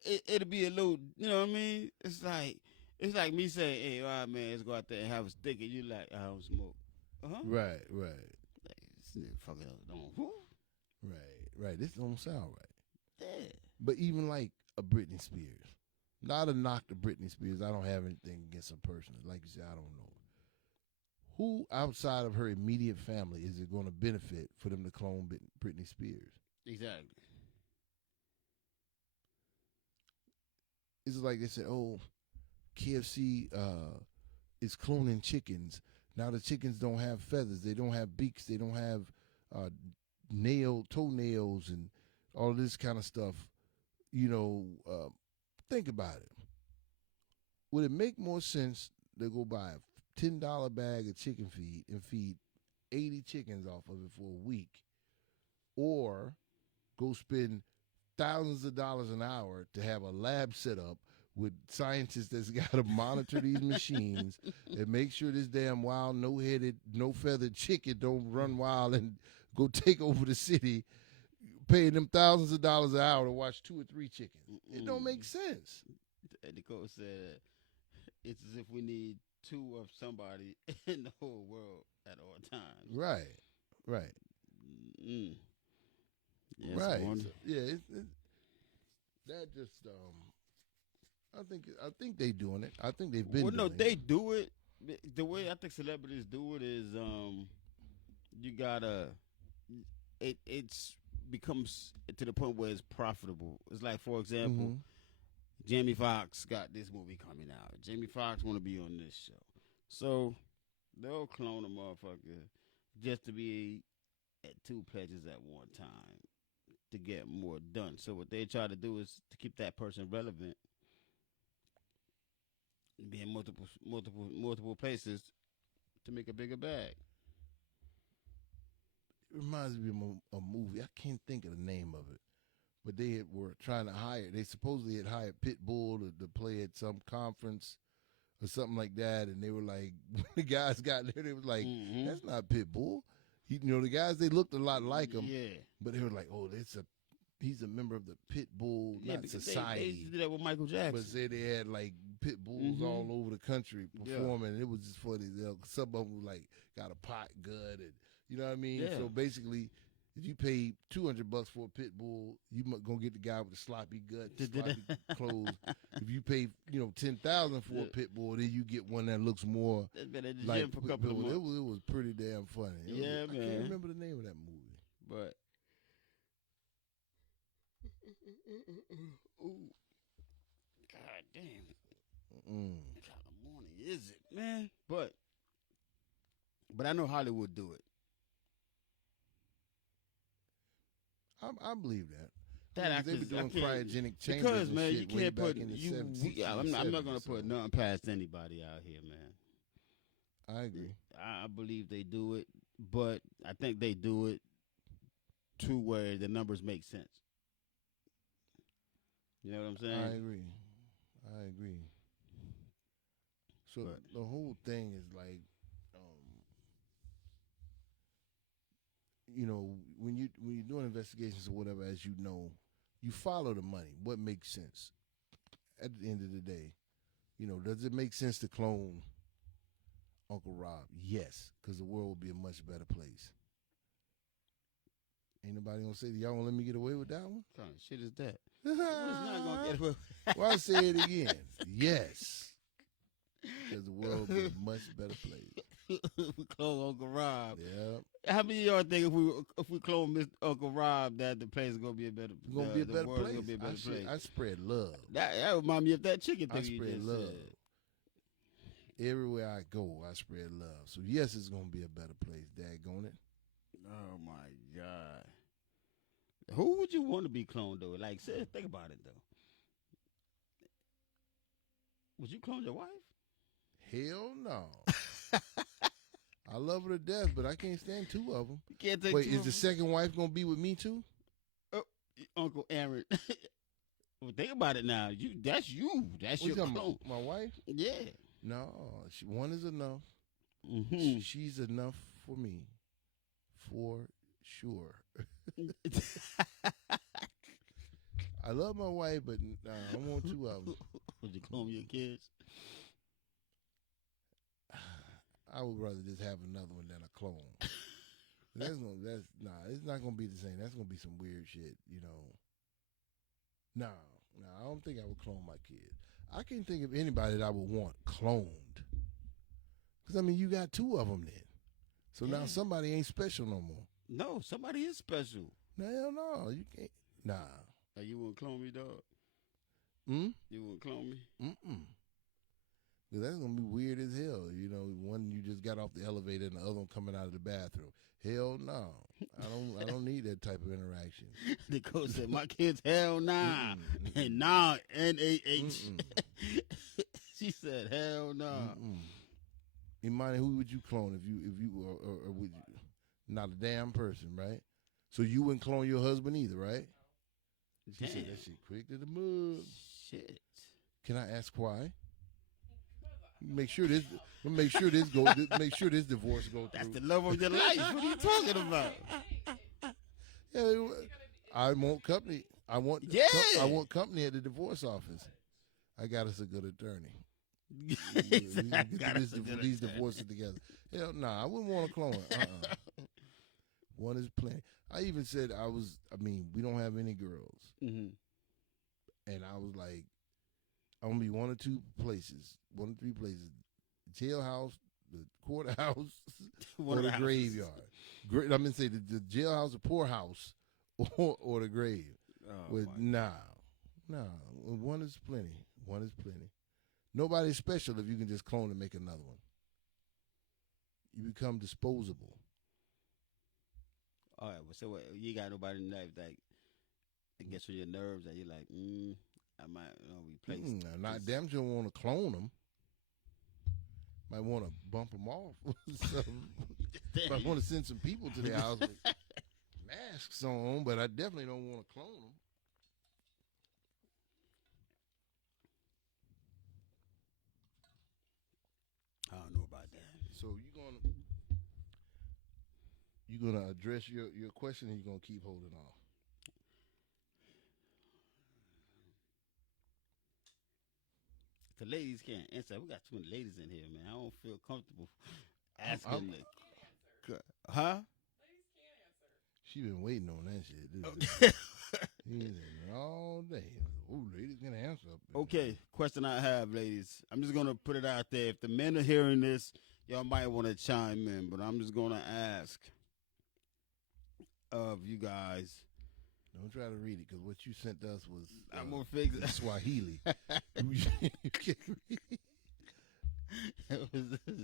it'll be a little, you know what I mean? It's like me saying, hey, all right, man, let's go out there and have a stick, and you like, I don't smoke. Right. Like, this nigga fucking don't. Right. This don't sound right. Yeah. But even like a Britney Spears, not a knock to Britney Spears. I don't have anything against her personally. Like you said, I don't know. Who outside of her immediate family is it going to benefit for them to clone Britney Spears? Exactly. It's like they said, oh, KFC is cloning chickens. Now the chickens don't have feathers. They don't have beaks. They don't have toenails and all this kind of stuff. You know, think about it. Would it make more sense to go buy a $10 bag of chicken feed and feed 80 chickens off of it for a week, or go spend thousands of dollars an hour to have a lab set up with scientists that's got to monitor these machines and make sure this damn wild, no-headed, no-feathered chicken don't run wild and go take over the city, paying them thousands of dollars an hour to watch 2 or 3 chickens? It don't make sense. The coach said it's as if we need 2 of somebody in the whole world at all times. Right. Yes, right. So, yeah. That just I think they doing it. I think they've been. Well, no, doing they it. do it. The way I think celebrities do it is, you gotta. It's becomes to the point where it's profitable. It's like, for example, Jamie Foxx got this movie coming out. Jamie Foxx want to be on this show, so they'll clone a motherfucker just to be at 2 places at one time to get more done. So what they try to do is to keep that person relevant. be in multiple places to make a bigger bag. It reminds me of a movie. I can't think of the name of it, but they were trying to hire. They supposedly had hired Pitbull to play at some conference or something like that, and they were like, when the guys got there, they was like, "That's not Pitbull." The guys, they looked a lot like him, but they were like, "Oh, he's a member of the Pitbull not society." They used to do that with Michael Jackson. But say they had like pit bulls all over the country performing. And it was just funny. Some of them like got a pot gun, and you know what I mean. Yeah. So basically, if you pay $200 for a pit bull, you gonna get the guy with the sloppy gut, sloppy clothes. If you pay $10,000 for a pit bull, then you get one that looks more like for a couple of months. It was pretty damn funny. Man. I can't remember the name of that movie, but. Ooh. God damn. What kind of morning is it, man? But I know Hollywood do it. I believe that. That they were doing cryogenic chambers because, man, and you shit way can't back put in the you. 70s, I'm not going to put nothing past anybody out here, man. I agree. I believe they do it, but I think they do it to where the numbers make sense. You know what I'm saying? I agree. So the whole thing is like, when you're doing investigations or whatever, as you know, you follow the money. What makes sense? At the end of the day, does it make sense to clone Uncle Rob? Yes, because the world will be a much better place. Ain't nobody gonna say, y'all gonna let me get away with that one? What kind of shit is that? It's not gonna get away. Well, I say it again. Yes. Because the world will be a much better place. We clone Uncle Rob. Yeah. How many of y'all think if we clone Mr. Uncle Rob that the place is gonna be a better place? Gonna be a better place. Gonna be a better place. I spread love. That remind me of that chicken thing I you spread just love. said. Everywhere I go, I spread love. So yes, it's gonna be a better place. Daggone it. Oh my God. Who would you want to be cloned though? Like, think about it though. Would you clone your wife? Hell no. I love her to death, but I can't stand two of them. You can't take Wait, two is of the them? second wife gonna be with me too? Uncle Aaron. Well, think about it now. That's you. That's What your you talking clone. about? My wife? Yeah. No, one is enough. Mm-hmm. She's enough for me, for sure. I love my wife, but I want two of them. Would you clone your kids? I would rather just have another one than a clone. It's not gonna be the same. That's gonna be some weird shit, No, I don't think I would clone my kids. I can't think of anybody that I would want cloned. Because you got two of them then. So now somebody ain't special no more. No, somebody is special. No, hell no, you can't. Nah. You wouldn't clone me, dog? Hmm? You wouldn't clone me? Mm-mm. Because that's going to be weird as hell. One you just got off the elevator and the other one coming out of the bathroom. Hell no. I don't need that type of interaction. The coach said, my kids, hell nah. And nah, N-A-H. She said, hell nah. Imani, who would you clone if you or would you? Not a damn person, right? So you wouldn't clone your husband either, right? She said that shit quick to the mug. Shit. Can I ask why? Make sure this divorce go through. That's the love of your life. What are you talking about? Yeah, I want company. I want company at the divorce office. I got us a good attorney. These divorces together. Hell no, I wouldn't want to clone her. One is plenty. I even said we don't have any girls. Mm-hmm. And I was like, I'm going to be one or two places, 1 or 3 places. Jailhouse, the courthouse, or the graveyard. I'm going to say the jailhouse, the poorhouse, or the grave. Nah. One is plenty. One is plenty. Nobody's special if you can just clone and make another one. You become disposable. All right. So you got nobody in life that gets on your nerves that you're like, I might replace. Not damn sure want to clone them. Might want to bump them off. Might want to send some people to their house with masks on, but I definitely don't want to clone them. I don't know about that. So you gonna address your question, and you gonna keep holding off. The ladies can't answer. We got too many ladies in here, man. I don't feel comfortable asking. Huh? She been waiting on that shit. He been all day. Oh, ladies gonna answer up there. Okay, question I have, ladies. I'm just gonna put it out there. If the men are hearing this, y'all might want to chime in, but I'm just gonna ask of you guys. Don't try to read it, because what you sent us was I'm gonna fix it. Swahili. You can't read it. It was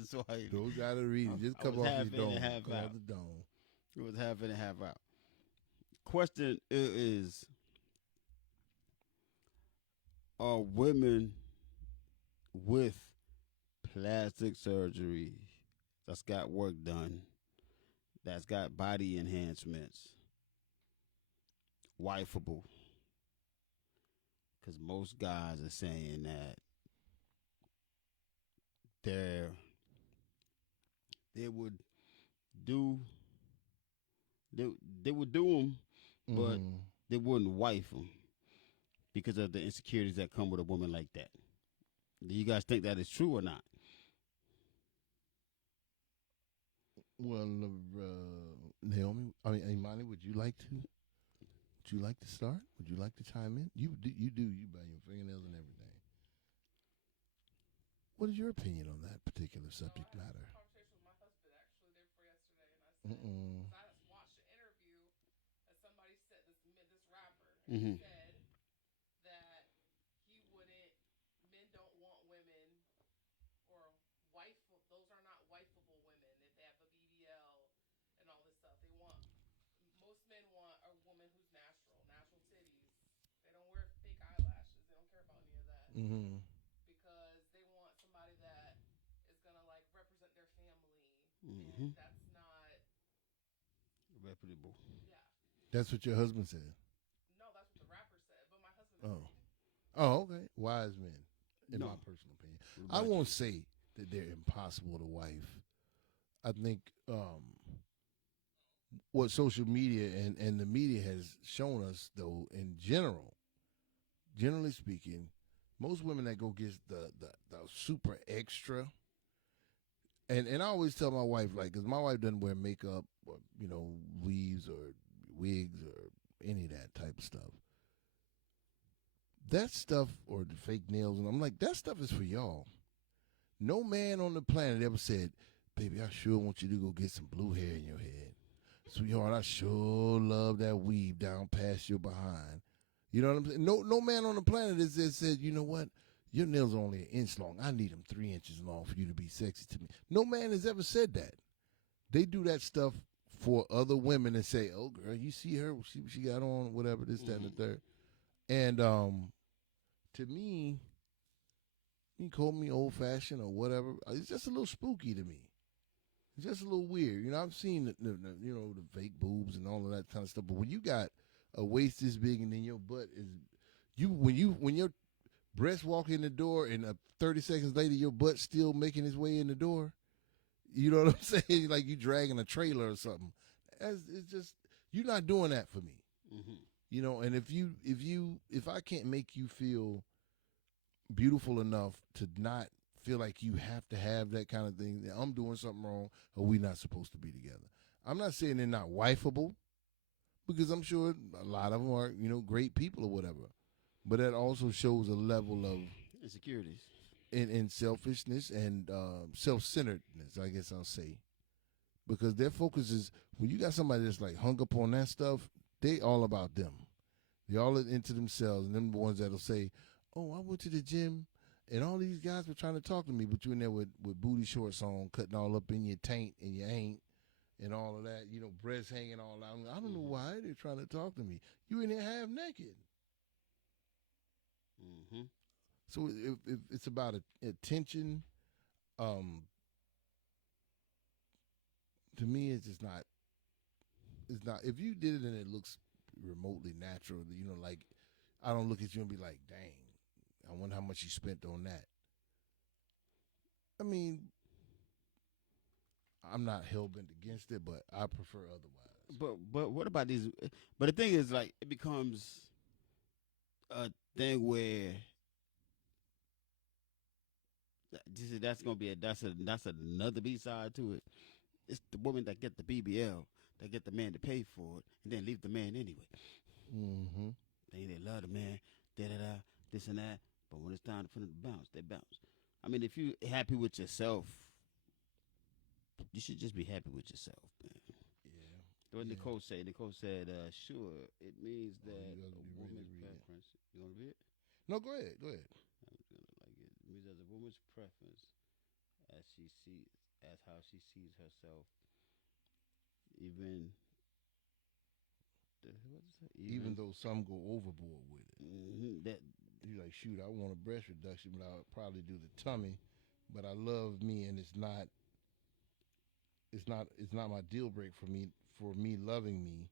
Swahili. Don't try to read it. Just I come was off half your in and dome. half Come out. off the dome. It was half in and half out. Question is, are women with plastic surgery that's got work done, that's got body enhancements, wifeable? Because most guys are saying that they would do them, but Mhm. they wouldn't wife them because of the insecurities that come with a woman like that. Do you guys think that is true or not? Well, Naomi, Imani, would you like to start? Would you like to chime in? You bang your fingernails and everything. What is your opinion on that particular subject matter? I had a conversation with my husband actually day before yesterday, and I said, because I watched an interview that somebody said this rapper, and he said that he wouldn't, men don't want women or wife. Those are not wifeable women if they have a BBL and all this stuff. Most men want a woman who's natural titties. They don't wear fake eyelashes. They don't care about any of that. Mm-hmm. Because they want somebody that is gonna like represent their family, Mm-hmm. and that's not Reputable. Yeah. That's what your husband said. No, that's what the rapper said. But my husband. Oh, okay. Wise men, in No. my personal opinion. I won't say that they're impossible to wife. I think what social media and the media has shown us, though, in generally speaking, most women that go get the super extra, and I always tell my wife, like, because my wife doesn't wear makeup or, weaves or wigs or any of that type of stuff. That stuff, or the fake nails, and I'm like, that stuff is for y'all. No man on the planet ever said, baby, I sure want you to go get some blue hair in your head. Sweetheart, I sure love that weave down past your behind. You know what I'm saying? No man on the planet has said, you know what? Your nails are only an inch long. I need them 3 inches long for you to be sexy to me. No man has ever said that. They do that stuff for other women and say, oh, girl, you see her? She got on whatever, this, that, and the third. And to me, you call me old-fashioned or whatever, it's just a little spooky to me. It's just a little weird. I've seen the fake boobs and all of that kind of stuff. But when you got a waist this big and then your butt is, when your breast walk in the door and 30 seconds later your butt still making its way in the door, you know what I'm saying? Like you dragging a trailer or something. It's just, you're not doing that for me. Mm-hmm. And if I can't make you feel beautiful enough to not feel like you have to have that kind of thing, then I'm doing something wrong, or we not supposed to be together. I'm not saying they're not wifeable, because I'm sure a lot of them are, great people or whatever. But that also shows a level of insecurities and selfishness and self-centeredness, I guess I'll say. Because their focus is, when you got somebody that's like hung up on that stuff, they all about them. They all into themselves, and them the ones that'll say, oh, I went to the gym, and all these guys were trying to talk to me, but you in there with booty shorts on, cutting all up in your taint and your ain't, and all of that, breasts hanging all out. I don't know why they're trying to talk to me. You in there half naked. Mm-hmm. So if it's about attention, to me, it's just not. It's not. If you did it and it looks remotely natural, like I don't look at you and be like, "Dang, I wonder how much you spent on that." I mean, I'm not hell bent against it, but I prefer otherwise. But what about these? But the thing is, like, it becomes a thing where that's gonna be that's another B side to it. It's the woman that get the BBL, that get the man to pay for it, and then leave the man anyway. Mm-hmm. They love the man, this and that. But when it's time for them to bounce, they bounce. I mean, if you happy with yourself, you should just be happy with yourself, man. Yeah. What Nicole say? Nicole said, "Sure, it means that you a gotta woman's really read it. preference." You want to read it? No, go ahead. Go ahead. I'm gonna like it. It means as a woman's preference, as how she sees herself, even. Even though some go overboard with it. That You're like, shoot, I want a breast reduction, but I'll probably do the tummy. But I love me, and it's not my deal break for me loving me.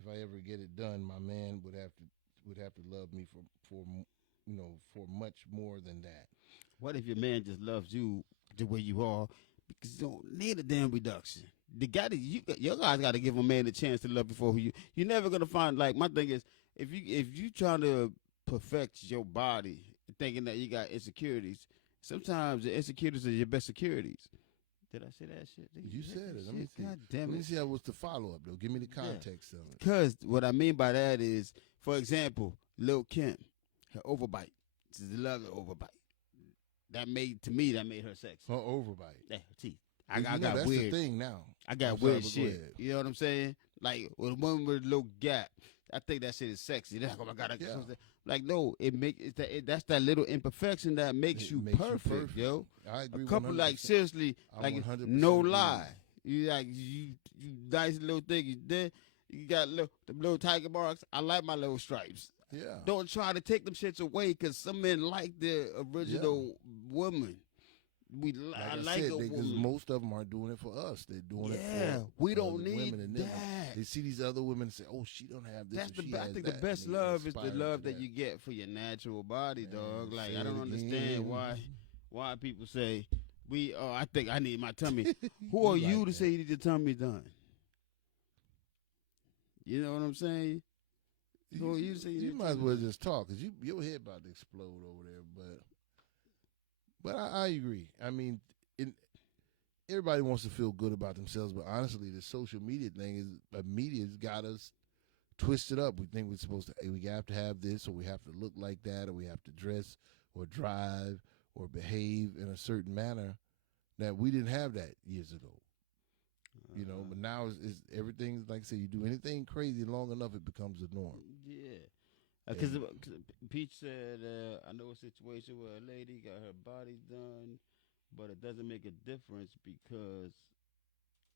If I ever get it done, my man would have to love me for much more than that. what if your man just loves you the way you are because you don't need a damn reduction? Your guys got to give a man a chance to love you for who you. You're never gonna find, like, my thing is, if you trying to perfect your body thinking that you got insecurities, sometimes the insecurities are your best securities. Did I say that shit? You said it. Let me see. God damn it. Let me see how what's the follow up though. Give me the context of it. Because what I mean by that is, for example, Lil Kim, her overbite. She loves the overbite. That made her sexy. Her overbite. Yeah, her teeth. I Well, got that's weird. the thing now. I got I'm sorry, weird but go shit. ahead. You know what I'm saying? Like with a woman with a little gap, I think that shit is sexy. They're like, oh my god, Yeah. like no, that's that little imperfection that makes, you, perfect, yo. I agree. A couple 100%. like seriously, I'm like 100% no agree. lie. You like you nice little thing. You got the little tiger marks. I like my little stripes. Yeah. Don't try to take them shits away because some men like the original woman. I like said, a because woman. most of them aren't doing it for us. They're doing it Yeah, for we don't other need women and them. that. They see these other women and say, "Oh, she don't have this." That's and she I has think that," the best and they love is the aspire love to that you get for your natural body, dog. Man, Like say I don't it understand again. why people say I think I need my tummy. Who are You you like to that. say you need your tummy done? You know what I'm saying? Who are you to say you You need might your as tummy well done? just talk because your head about to explode over there. But I agree. I mean, everybody wants to feel good about themselves, but honestly, the social media thing media's got us twisted up. We think we're supposed to, we have to have this, or we have to look like that, or we have to dress, or drive, or behave in a certain manner that we didn't have that years ago. But now it's everything's like I say, you do anything crazy long enough, it becomes the norm. Yeah. Because Peach said, I know a situation where a lady got her body done, but it doesn't make a difference because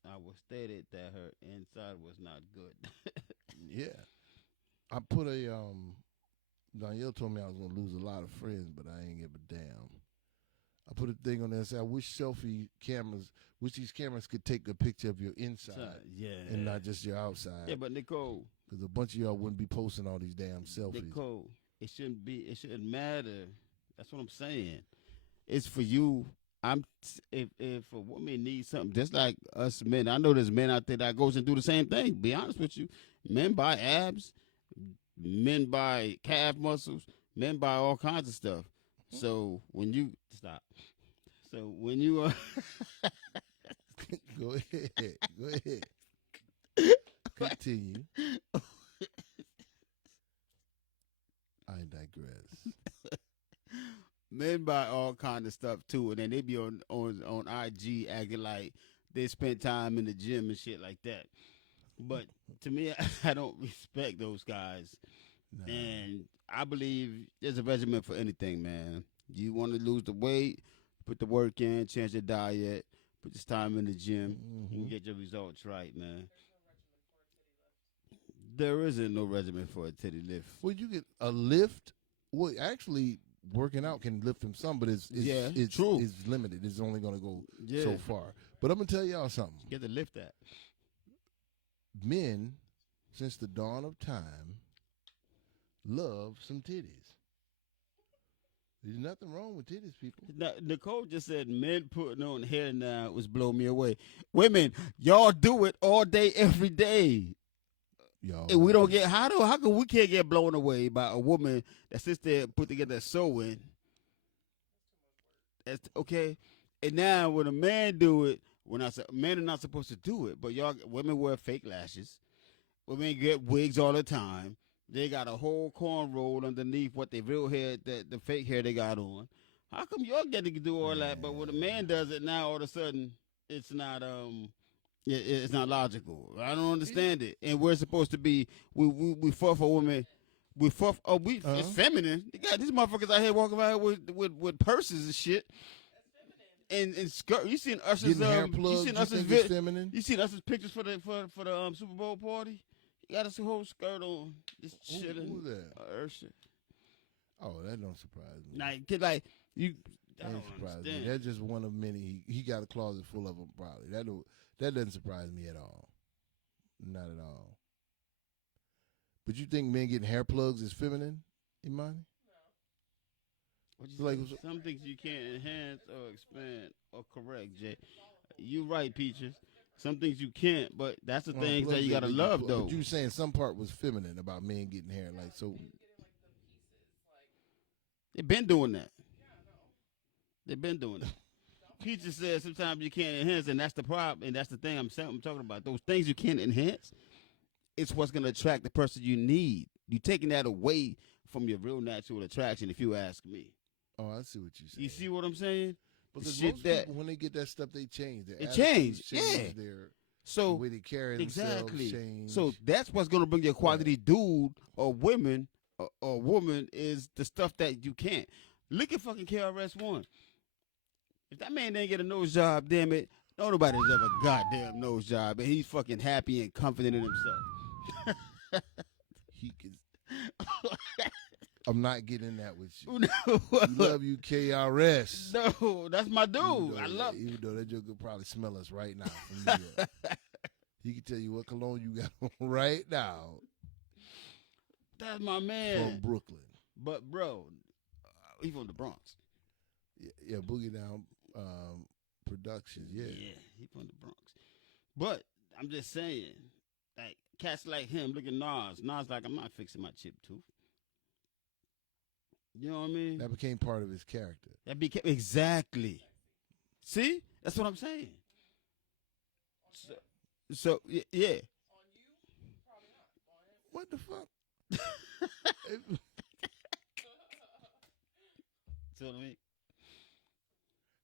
I was stated that her inside was not good. Yeah. I put Danielle told me I was going to lose a lot of friends, but I ain't give a damn. I put a thing on there and said, I wish these cameras could take a picture of your inside and not just your outside. Yeah, but Nicole. Because a bunch of y'all wouldn't be posting all these damn selfies. Nicole, it shouldn't matter. That's what I'm saying. It's for you. If a woman needs something, just like us men, I know there's men out there that goes and do the same thing. Be honest with you. Men buy abs, men buy calf muscles, men buy all kinds of stuff. So when you Go ahead. Continue. I digress. Men buy all kind of stuff too, and then they be on IG acting like they spent time in the gym and shit like that. But to me, I don't respect those guys. Nah. And I believe there's a regimen for anything, man. You want to lose the weight, put the work in, change your diet, put this time in the gym, and get your results right, man. There isn't no regimen for a titty lift. Well, you get a lift. Well, actually, working out can lift him some, but it's true. It's limited. It's only going to go Yeah. so far. But I'm gonna tell y'all something. You have to lift that. Men, since the dawn of time, love some titties. There's nothing wrong with titties, people. Now, Nicole just said men putting on hair now was blow me away. Women, y'all do it all day, every day. Y'all, And we don't get how come we can't get blown away by a woman that sits there and put together a sewing? That's okay. And now when a man do it, when I say men are not supposed to do it, but y'all women wear fake lashes. Women get wigs all the time. They got a whole corn roll underneath what they real hair, the fake hair they got on. How come y'all get to do all that, but when a man does it now, all of a sudden it's not it's not logical. I don't understand it. And we're supposed to be we fought for women. We fought. It's feminine. You got these motherfuckers out here walking around with purses and shit. And skirt. You seen Usher's getting hair plugs. You seen You Usher's think it's feminine? You seen Usher's pictures for the Super Bowl party? He got his whole skirt on. This shit. Who's that? Usher. Oh, that don't surprise me. Like you. I That don't don't surprise me. understand. That's just one of many. He got a closet full of them. Probably that doesn't surprise me at all. Not at all. But you think men getting hair plugs is feminine, Imani? What you So, like, say? Some things you can't enhance or expand or correct, Jay. You right, Peaches. Some things you can't, but that's the things that you gotta love, though. But you saying some part was feminine about men getting hair, like so. They've been doing that. They've been doing that. Peaches said sometimes you can't enhance, and that's the problem, and that's the thing I'm talking about. Those things you can't enhance, it's what's gonna attract the person you need. You're taking that away from your real natural attraction, if you ask me. Oh, I see what you saying. You see what I'm saying? Because shit most that- people, when they get that stuff, they change. Their It attitudes changed, yeah. the So way they carry exactly. themselves change. So that's what's gonna bring you a quality dude or women or woman is the stuff that you can't. Look at fucking KRS-One. If that man didn't get a nose job, damn it, nobody's ever goddamn nose job, and he's fucking happy and confident in himself. he can. I'm not getting that with you. No, Love you, KRS. no, that's my dude. I love. Even though that joke could probably smell us right now from New York. He can tell you what cologne you got on right now That's my man. from Brooklyn. But bro, he from the Bronx. Yeah, Boogie Down Productions. Yeah. He from the Bronx. But I'm just saying, like cats like him, look at Nas. Nas like, I'm not fixing my chip tooth. You know what I mean? That became part of his character. That became exactly. See, that's what I'm saying. So yeah. What the fuck? See what I mean?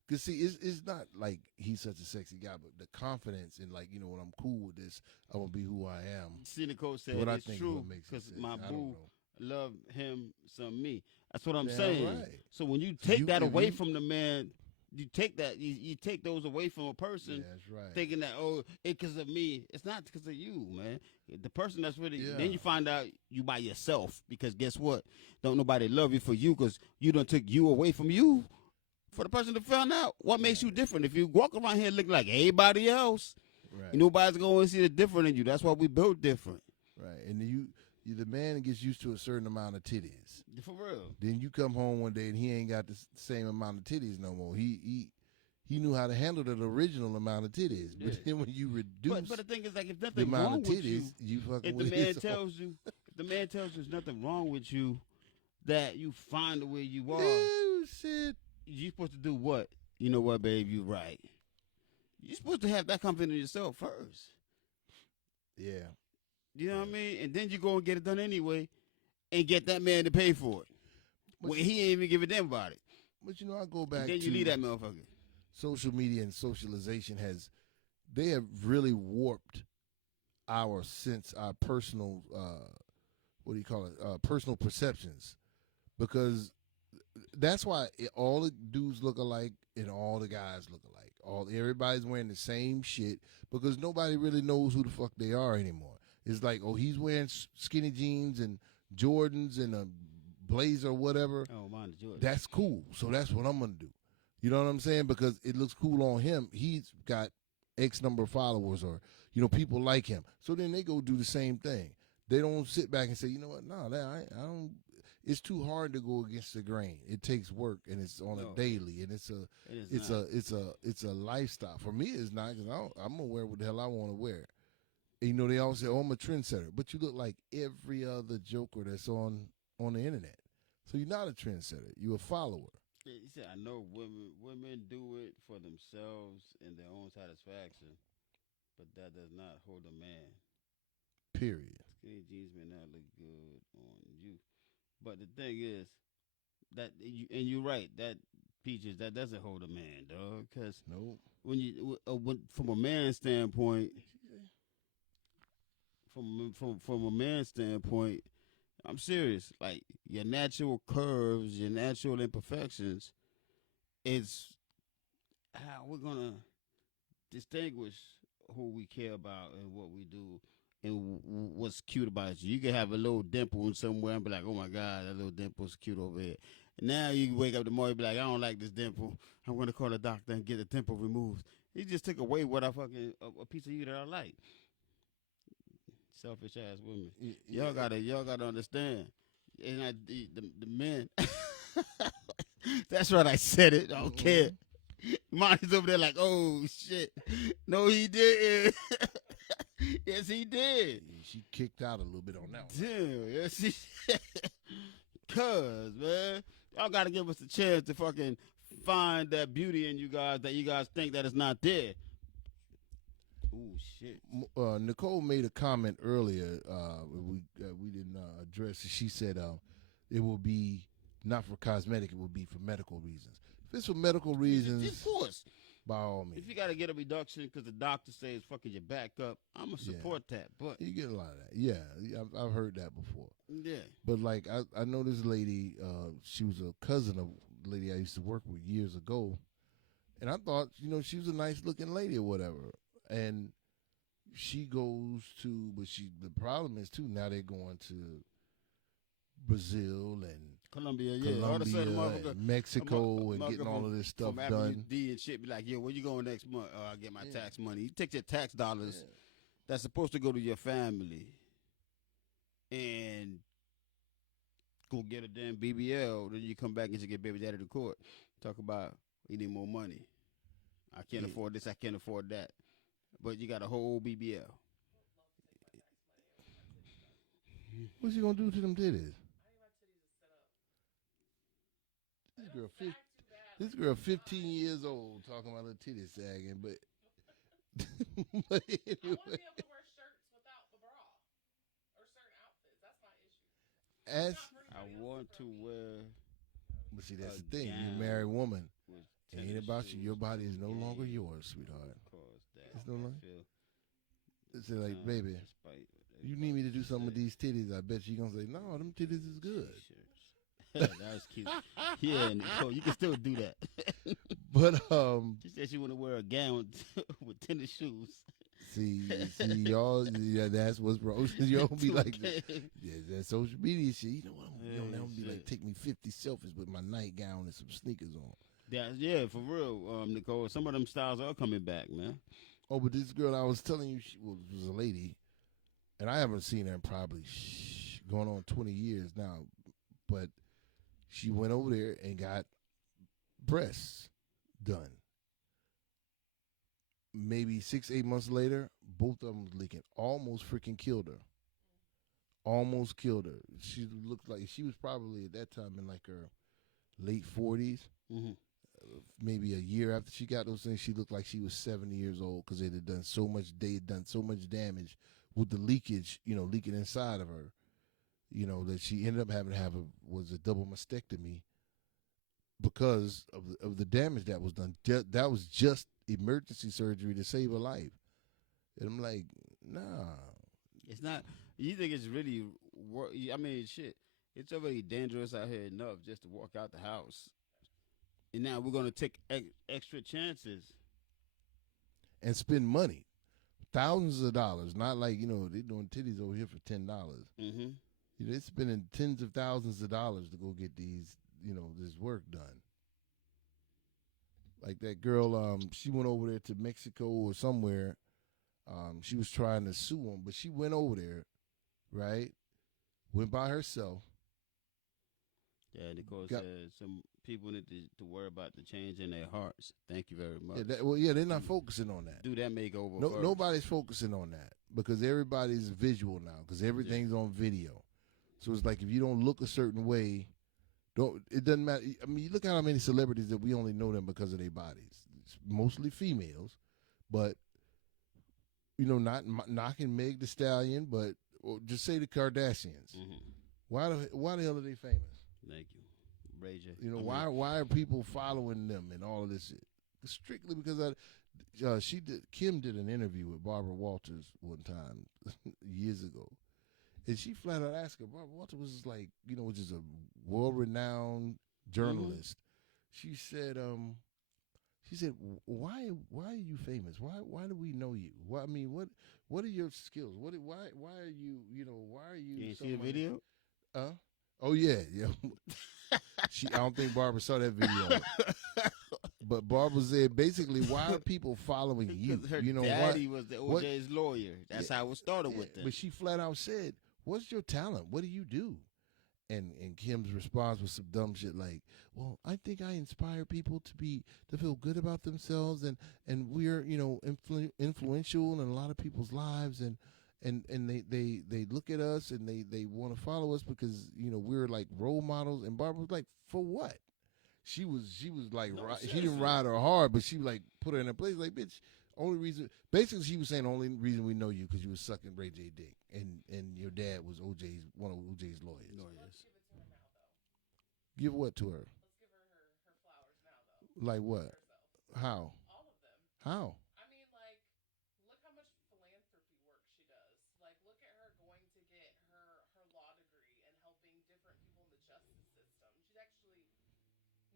Cause see, it's not like he's such a sexy guy, but the confidence and like, you know, when I'm cool with this, I'm gonna be who I am. See, Nicole said What I it's think true what makes it because sense. my I don't boo know. love him some me. That's what I'm Damn saying. right. So when you So take you- that if away you- from the man, you take that you take those away from a person. Yeah, that's right. Thinking that it's because of me. It's not because of you, man. The person that's really Yeah. then you find out you by yourself because guess what? Don't nobody love you for you because you done took you away from you. For the person to find out what makes you different. If you walk around here looking like everybody else, Right. nobody's gonna see the different in you. That's why we built different. Right. And you the man gets used to a certain amount of titties. For real. Then you come home one day and he ain't got the same amount of titties no more. He knew how to handle the original amount of titties. But Yeah. then when you reduce But the thing is, like, if the nothing amount wrong of with you, titties, you fucking if the with man his tells you, there's nothing wrong with you, that you find the way you are, Oh shit. you're supposed to do what? You know what, babe? You're right. You're supposed to have that confidence in yourself first. Yeah. You know what I mean? And then you go and get it done anyway, and get that man to pay for it. But When he ain't even give a damn about it. But you know, I go back And then to you leave that motherfucker. social media and socialization they have really warped our personal personal perceptions, because that's why all the dudes look alike and all the guys look alike. Everybody's wearing the same shit because nobody really knows who the fuck they are anymore. It's like, oh, he's wearing skinny jeans and Jordans and a blazer or whatever, Oh, mine is yours. that's cool. So that's what I'm gonna do. You know what I'm saying? Because it looks cool on him. He's got X number of followers, or people like him. So then they go do the same thing. They don't sit back and say, you know what? No, I don't. It's too hard to go against the grain. It takes work, and it's on a daily, and it's a lifestyle. For me, it's not, because I'm gonna wear what the hell I want to wear. And, they always say, "Oh, I'm a trendsetter," but you look like every other joker that's on the internet. So you're not a trendsetter. You're a follower. He said, I know women do it for themselves and their own satisfaction, but that does not hold a man. Period. Skinny jeans may not look good on you. But the thing is, and you're right, that Peaches, that doesn't hold a man, dog. Because nope. From a man's standpoint, from a man's standpoint, I'm serious. Like, your natural curves, your natural imperfections, it's how we're gonna distinguish who we care about and what we do and what's cute about you. You can have a little dimple in somewhere and be like, oh my God, that little dimple's cute over here. And now you wake up tomorrow and be like, I don't like this dimple. I'm going to call the doctor and get the dimple removed. He just took away what a piece of you that I like. Selfish ass women. Y'all gotta understand. And the men. That's right, I said it. I don't care. Monty's over there like, oh shit. No, he didn't. Yes, he did. She kicked out a little bit on that one. Damn, yes, he Cuz, man, y'all got to give us a chance to fucking find that beauty in you guys that you guys think that it's not there. Ooh, shit. Nicole made a comment earlier. We didn't address it. She said it will be not for cosmetic. It will be for medical reasons. If it's for medical reasons, of course. By all means. If you got to get a reduction because the doctor says fucking your back up, I'm going to support that. But you get a lot of that. Yeah, I've heard that before. Yeah. But, like, I know this lady, she was a cousin of a lady I used to work with years ago. And I thought, she was a nice-looking lady or whatever. And she goes to, the problem is, too, now they're going to Brazil and Colombia, and Mexico, and getting all of this stuff done. D and shit be like, where you going next month? Oh, I get my tax money. You take your tax dollars that's supposed to go to your family and go get a damn BBL. Then you come back and you get baby daddy to court. Talk about you need more money. I can't afford this. I can't afford that. But you got a whole BBL. What's he gonna do to them titties? This girl 15 years old talking about her titties sagging, but but anyway. I want to be able to wear shirts without the bra or certain outfits. That's my issue. I want to wear. But see, that's the thing. You're a married woman. It ain't about you. Your body is no longer yours, sweetheart. It's no longer. It's like, baby, you need me to do something with these titties. I bet you're going to say, no, them titties is good. That was cute. Yeah, Nicole, you can still do that. But she said she want to wear a gown with tennis shoes. See, y'all, that's what's wrong. Y'all be like, that social media shit. You know what? I'm be like, take me 50 selfies with my nightgown and some sneakers on. Yeah, for real, Nicole. Some of them styles are coming back, man. Oh, but this girl I was telling you, she was a lady, and I haven't seen her in probably going on 20 years now, but she went over there and got breasts done. Maybe 6-8 months later, both of them was leaking. Almost freaking killed her. Almost killed her. She looked like she was probably at that time in like her late 40s. Mm-hmm. Maybe a year after she got those things, she looked like she was 70 years old because they had done so much. They had done so much damage with the leakage, leaking inside of her. That she ended up having to have a double mastectomy because of the damage that was done. That was just emergency surgery to save her life. And I'm like, nah. It's not. You think it's really? I mean, shit. It's already dangerous out here enough just to walk out the house. And now we're gonna take extra chances and spend money, thousands of dollars. Not like they're doing titties over here for $10. Mm-hmm. They're spending tens of thousands of dollars to go get these, this work done. Like that girl, she went over there to Mexico or somewhere. She was trying to sue him, but she went over there, right? Went by herself. Yeah, Nicole said some people need to worry about the change in their hearts. Thank you very much. They're not focusing on that. Do that makeover first. Nobody's focusing on that because everybody's visual now because everything's on video. So it's like if you don't look a certain way, it doesn't matter. I mean, you look at how many celebrities that we only know them because of their bodies. It's mostly females, but not knocking Meg Thee Stallion, but just say the Kardashians. Mm-hmm. Why the hell are they famous? Thank you, Ray J. Why are people following them and all of this shit? Strictly because Kim did an interview with Barbara Walters one time years ago, and she flat out asked her. Barbara Walters was like, which is a world-renowned journalist. Mm-hmm. She said, why are you famous? Why do we know you? What are your skills? Why are you? Why are you? You see the video? Oh yeah. I don't think Barbara saw that video. But Barbara said basically, why are people following you? Her daddy was the OJ's lawyer. That's how it started with them. But she flat out said, "What's your talent? What do you do?" And Kim's response was some dumb shit like, "Well, I think I inspire people to feel good about themselves, and we're influential in a lot of people's lives, and they look at us and they want to follow us because we're like role models." And Barbara was like, "For what?" She was like, she didn't ride her hard, but she like put her in a place like, bitch. Only reason, basically, she was saying the only reason we know you because you was sucking Ray J dick, and your dad was one of OJ's lawyers. Let's give it to her now, though. Give what to her? Let's give her her flowers now, though. Like what? Herself. How? All of them. How? I mean, like, look how much philanthropy work she does. Like, look at her going to get her law degree and helping different people in the justice system. She's actually,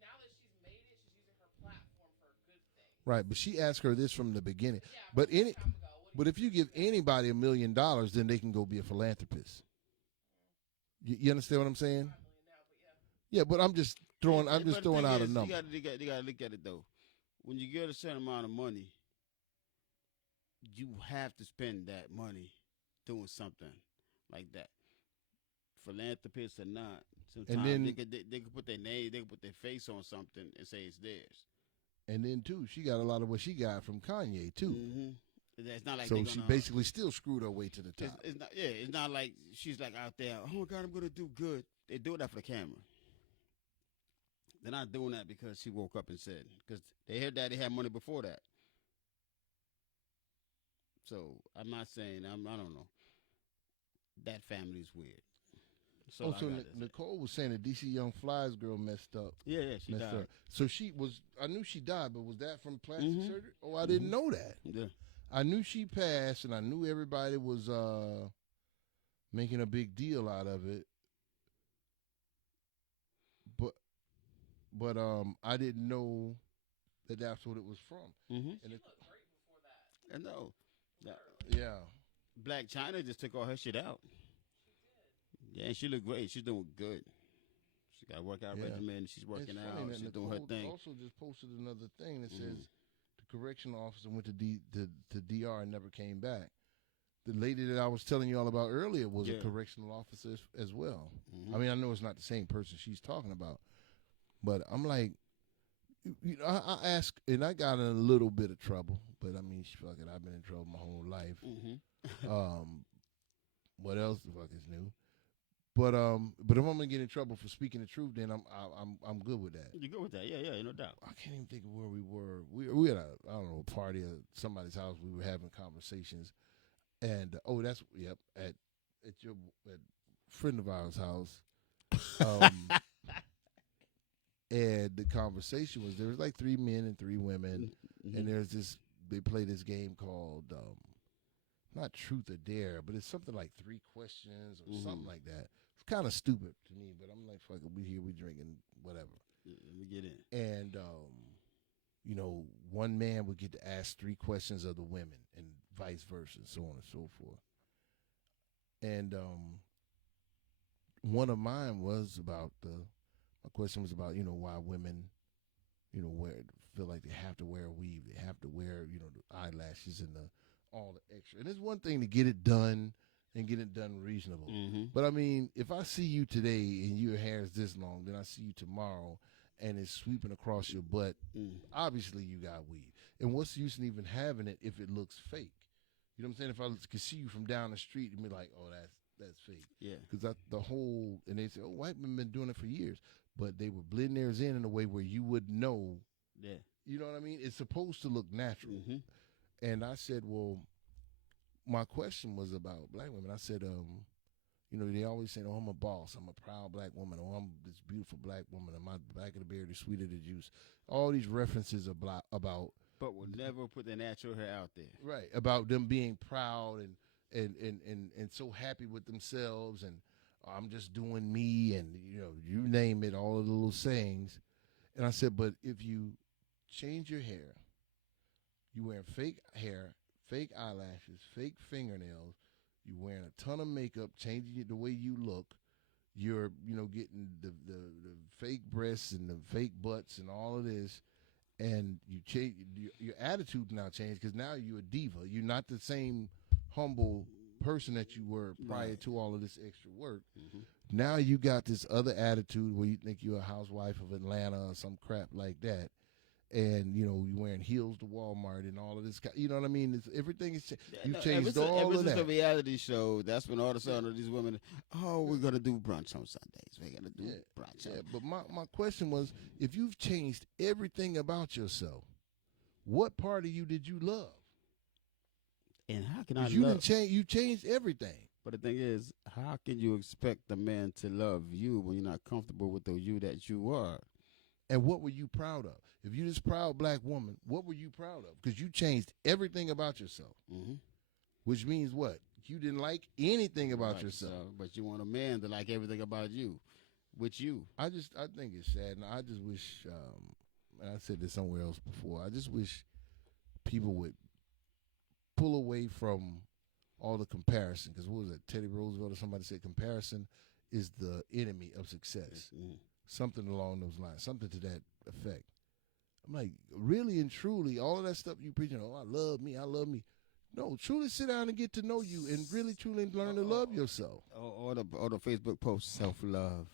now that she's made it, she's using her platform for good things. Right, but she asked her this from the beginning. Yeah, but but if you give anybody $1 million, then they can go be a philanthropist. You understand what I'm saying? Yeah, but I'm just throwing out a number. You got to look at it though. When you get a certain amount of money, you have to spend that money doing something like that. Philanthropists or not, sometimes they could put their name, they could put their face on something and say it's theirs. And then too, she got a lot of what she got from Kanye too. Mm-hmm. It's not like so she basically still screwed her way to the top. It's not like she's like out there. Oh my God, I'm gonna do good. They do that for the camera. They're not doing that because she woke up and said, because they heard that they had money before that. So I'm not saying I don't know. That family's weird. So Nicole was saying that DC Young Fly's girl messed up. Yeah, she died. Up. So I knew she died, but was that from plastic surgery? Oh, I didn't know that. Yeah. I knew she passed, and I knew everybody was making a big deal out of it. But I didn't know that that's what it was from. Mm-hmm. And it looked great before that. I know. Yeah. Black China just took all her shit out. Yeah, and she looked great. She's doing good. She got a workout regimen. She's working out. She's doing her thing. Also, just posted another thing that says the correctional officer went to DR and never came back. The lady that I was telling you all about earlier was a correctional officer as well. Mm-hmm. I mean, I know it's not the same person she's talking about, but I'm like, I asked, and I got in a little bit of trouble. But I mean, fuck it, I've been in trouble my whole life. Mm-hmm. What else the fuck is new? But if I'm gonna get in trouble for speaking the truth, then I'm good with that. You're good with that, yeah, no doubt. I can't even think of where we were. We had a party at somebody's house. We were having conversations, and at a friend of ours' house, and the conversation was there was like 3 men and 3 women, and there's this. They play this game called not Truth or Dare, but it's something like 3 questions or something like that. It's kind of stupid to me, but I'm like, fuck it, we here, we drinking, whatever. Let me get in. And, one man would get to ask 3 questions of the women and vice versa, so on and so forth. And one of mine was about my question was about, why women, feel like they have to wear a weave, they have to wear, the eyelashes and all the extra. And it's one thing to get it done and get it done reasonable. Mm-hmm. But I mean, if I see you today and your hair is this long, then I see you tomorrow and it's sweeping across your butt, obviously you got weave. And what's the use in even having it if it looks fake? You know what I'm saying? If I could see you from down the street and be like, oh, that's fake. Yeah. Because and they say, oh, white men been doing it for years. But they would blend theirs in a way where you would know. Yeah. You know what I mean? It's supposed to look natural. Mm-hmm. And I said, well, my question was about black women. I said, they always say, oh, I'm a boss. I'm a proud black woman. Oh, I'm this beautiful black woman. And my back of the beard is sweeter than juice. All these references about. But we'll never put the natural hair out there. Right. About them being proud and so happy with themselves and I'm just doing me and, you name it, all of the little sayings. And I said, but if you change your hair, you wearing fake hair, fake eyelashes, fake fingernails, you wearing a ton of makeup, changing it the way you look, you're, getting the fake breasts and the fake butts and all of this, and you change your attitude now changed because now you're a diva. You're not the same humble person that you were prior to all of this extra work. Mm-hmm. Now you got this other attitude where you think you're a housewife of Atlanta or some crap like that. And, you're wearing heels to Walmart and all of this. You know what I mean? Everything is you've changed all of that. Ever since the reality show, that's when all of a sudden these women, we're going to do brunch on Sundays. We're going to do brunch. Yeah, but my question was, if you've changed everything about yourself, what part of you did you love? And how can I you love? Didn't change. You changed everything. But the thing is, how can you expect the man to love you when you're not comfortable with the you that you are? And what were you proud of? If you're this proud black woman, what were you proud of? Because you changed everything about yourself. Mm-hmm. Which means what? You didn't like anything about yourself. But you want a man to like everything about you. With you. I think it's sad. And I just wish, and I said this somewhere else before, I just wish people would pull away from all the comparison. Because what was it, Teddy Roosevelt or somebody said comparison is the enemy of success. Mm-hmm. Something along those lines, something to that effect. I'm like, really and truly, all of that stuff you preaching, I love me. No, truly sit down and get to know you and really, truly learn to love yourself. Or the Facebook post, self-love.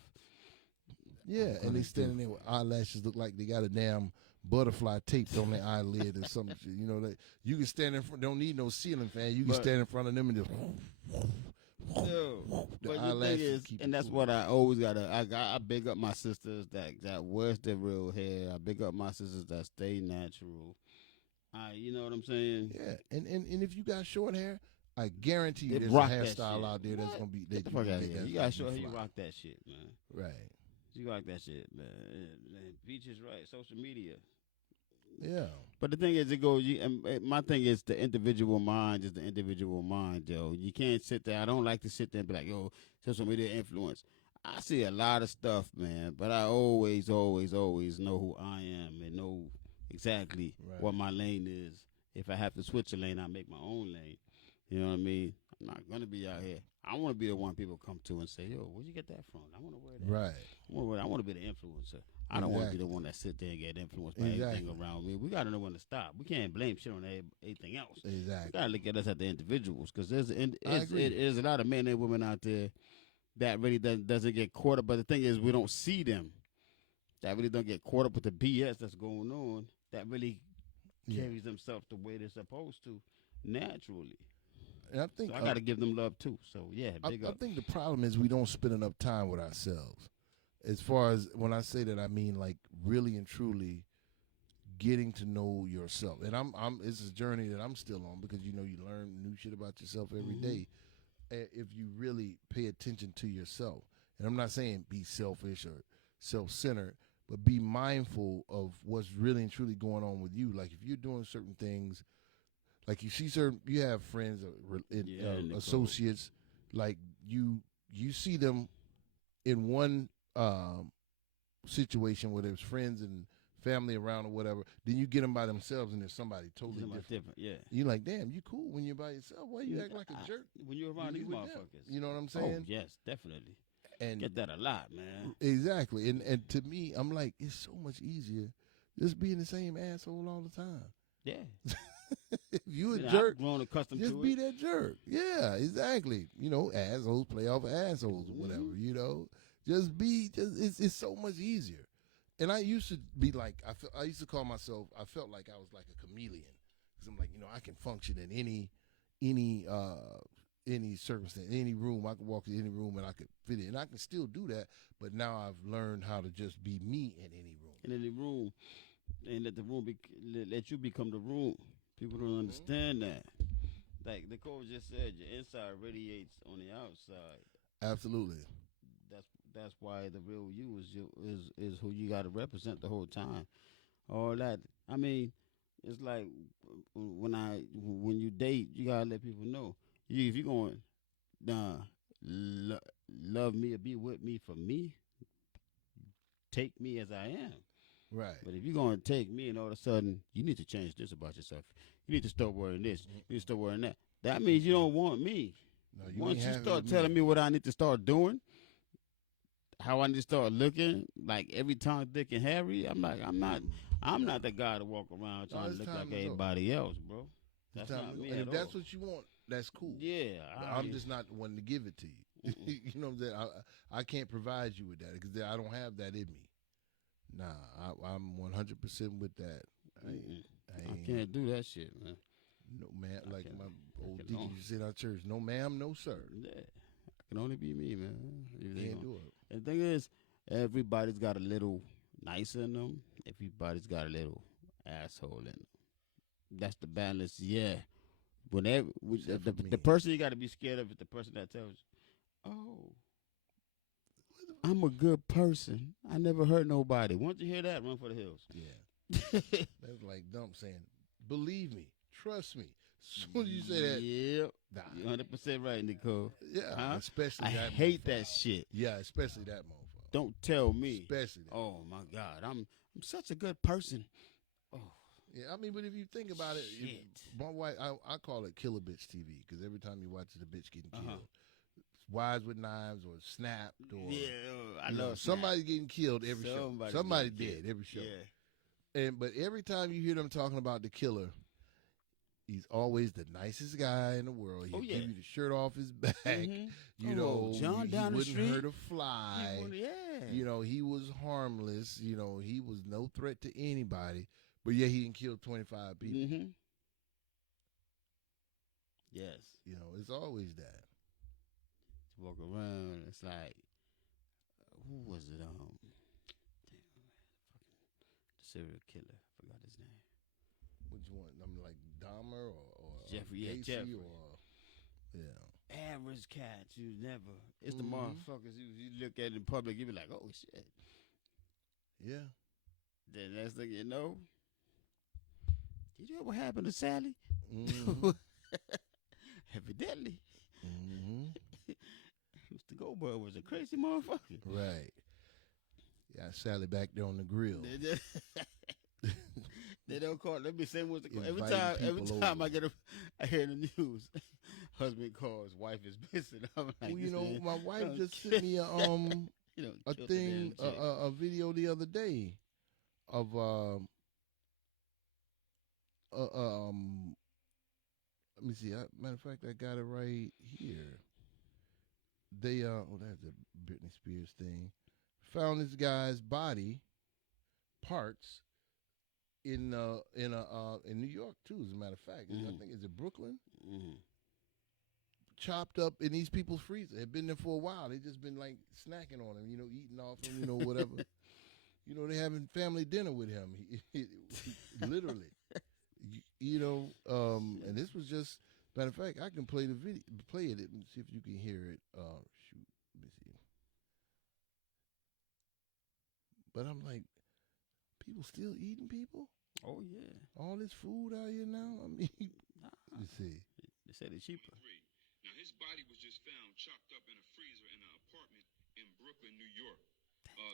Yeah, and they standing there with eyelashes look like they got a damn butterfly taped on their eyelid or some shit. That you can stand in front, don't need no ceiling fan. You can stand in front of them and just... No, but the thing is, and that's what I always I big up my sisters that wears their real hair. I big up my sisters that stay natural. You know what I'm saying? Yeah, and if you got short hair, I guarantee you there's a hairstyle out there that's gonna be. Get the fuck out of here. You got short hair, you rock that shit, man. Right. You rock that shit, man. Beach is right. Social media. Yeah. But the thing is, my thing is the individual mind is the individual mind, yo. You can't sit there. I don't like to sit there and be like, yo, social media influence. I see a lot of stuff, man, but I always, always, always know who I am and know exactly what my lane is. If I have to switch a lane, I make my own lane. You know what I mean? I'm not going to be out here. I want to be the one people come to and say, yo, where'd you get that from? I want to wear that. Right. I want to be the influencer. I don't want to be the one that sit there and get influenced by everything around me. We got to know when to stop. We can't blame shit on anything else. Exactly. We got to look at us at the individuals because there's a lot of men and women out there that really doesn't get caught up. But the thing is, we don't see them. That really don't get caught up with the BS that's going on. That really carries themselves the way they're supposed to naturally. And I think I got to give them love too. So yeah, big up. I think the problem is we don't spend enough time with ourselves. As far as when I say that, I mean like really and truly getting to know yourself. And it's a journey that I'm still on because you learn new shit about yourself every day. If you really pay attention to yourself. And I'm not saying be selfish or self-centered, but be mindful of what's really and truly going on with you. Like if you're doing certain things, like you have friends, associates, like you see them in one situation where there's friends and family around or whatever, then you get them by themselves and there's somebody totally different. Yeah. You're like, damn, you cool when you're by yourself. Why you act like a jerk? When you're around these motherfuckers. You know what I'm saying? Oh, yes, definitely. And Get that a lot, man. exactly. And to me, I'm like, it's so much easier just being the same asshole all the time. Yeah. If you a You know, jerk, I've grown accustomed just to be it. that jerk. Yeah, exactly. You know, assholes play off of assholes or whatever. Mhm. You know, it's so much easier. And I used to be like, I used to call myself. I felt like I was like a chameleon because I'm like, you know, I can function in any circumstance, any room. I can walk in any room and I could fit in. And I can still do that, but now I've learned how to just be me in any room. In any room, and let the room let you become the room. People don't understand that. Like Nicole just said, your inside radiates on the outside. Absolutely. That's why the real you is who you got to represent the whole time. All that. I mean, it's like when you date, you gotta let people know. If you're going, love me or be with me for me, take me as I am. Right. But if you're going to take me and all of a sudden you need to change this about yourself, you need to start wearing this, you need to start wearing that. That means you don't want me. No, Once ain't you having start me. telling me what I need to start doing, how I need to start looking, like every Tom, Dick, and Harry, I'm not the guy to walk around trying to it's look time like to go. everybody else, bro. It's That's time not to go. me And at if that's all. what you want, that's cool. Yeah, But I'm just not one to give it to you. You know what I'm saying? I can't provide you with that because I don't have that in me. Nah, I'm 100% with that. I can't do that shit, man. No, ma'am. Like can- my I old can deacon only- used to say in our church, no, ma'am, no, sir. Yeah, I can only be me, man. Can't do it. And the thing is, everybody's got a little nice in them. Everybody's got a little asshole in them. That's the balance, yeah. Whenever Except for me. the person you got to be scared of is the person that tells you, "Oh, I'm a good person. I never hurt nobody." Once you hear that, run for the hills. Yeah. That's like Dump saying, believe me, trust me. As soon as you say that, Yep, nah. you're 100% right, Nicole. Yeah, Huh? especially I that hate motherfucker. that shit. Yeah, especially that motherfucker. Don't tell me. Especially that. Oh my God, I'm such a good person. Oh, Yeah, I mean, but if you think about it, shit. my wife, I call it Killer Bitch TV because every time you watch the bitch getting killed, Uh-huh. wives with knives or snapped or Yeah, I you know, love somebody getting killed every show. Somebody dead every show. Yeah. But every time you hear them talking about the killer, he's always the nicest guy in the world. He'll give you the shirt off his back. Mhm. You Oh, know, John he down the wouldn't street. hurt a fly. Yeah. You know, he was harmless. You know, he was no threat to anybody. But yeah, he didn't kill 25 people. Mm-hmm. Yes. You know, it's always that. To walk around, it's like, who was it? Damn, man, fucking the serial killer. I forgot his name. Which one? I'm like Dahmer or Jeffrey, yeah, Gacy Jeffrey. or yeah. Average cat, you never. It's the Mhm. motherfuckers you look at in public, you be like, oh shit. Yeah. Then next thing you know, did you know what happened to Sally? Mm-hmm. Evidently, Mm-hmm. Mr. Goldberg was a crazy motherfucker. Right. Got Sally back there on the grill. They don't call. Let me say what's the call. Every Inviting time people I hear in the news, husband calls, wife is missing. I'm like, Well, you this know, man my wife done just killed- sent me you know, a killed the thing, damn chick. a video the other day of let me see. Matter of fact, I got it right here. They that's a Britney Spears thing. Found this guy's body parts in New York too. As a matter of fact, I think is it Brooklyn. Mhm. Chopped up in these people's freezer. Had been there for a while. They just been like snacking on him, you know, eating off him, you know, whatever. You know, they having family dinner with him. Literally, you know. And this was just matter of fact. I can play the video, play it, and see if you can hear it. Shoot, let me see. But I'm like, people still eating people. Oh yeah. All this food out here now. I mean, Nah. you see. They said it's cheaper. Now, his body was just found chopped up in a freezer in an apartment in Brooklyn, New York.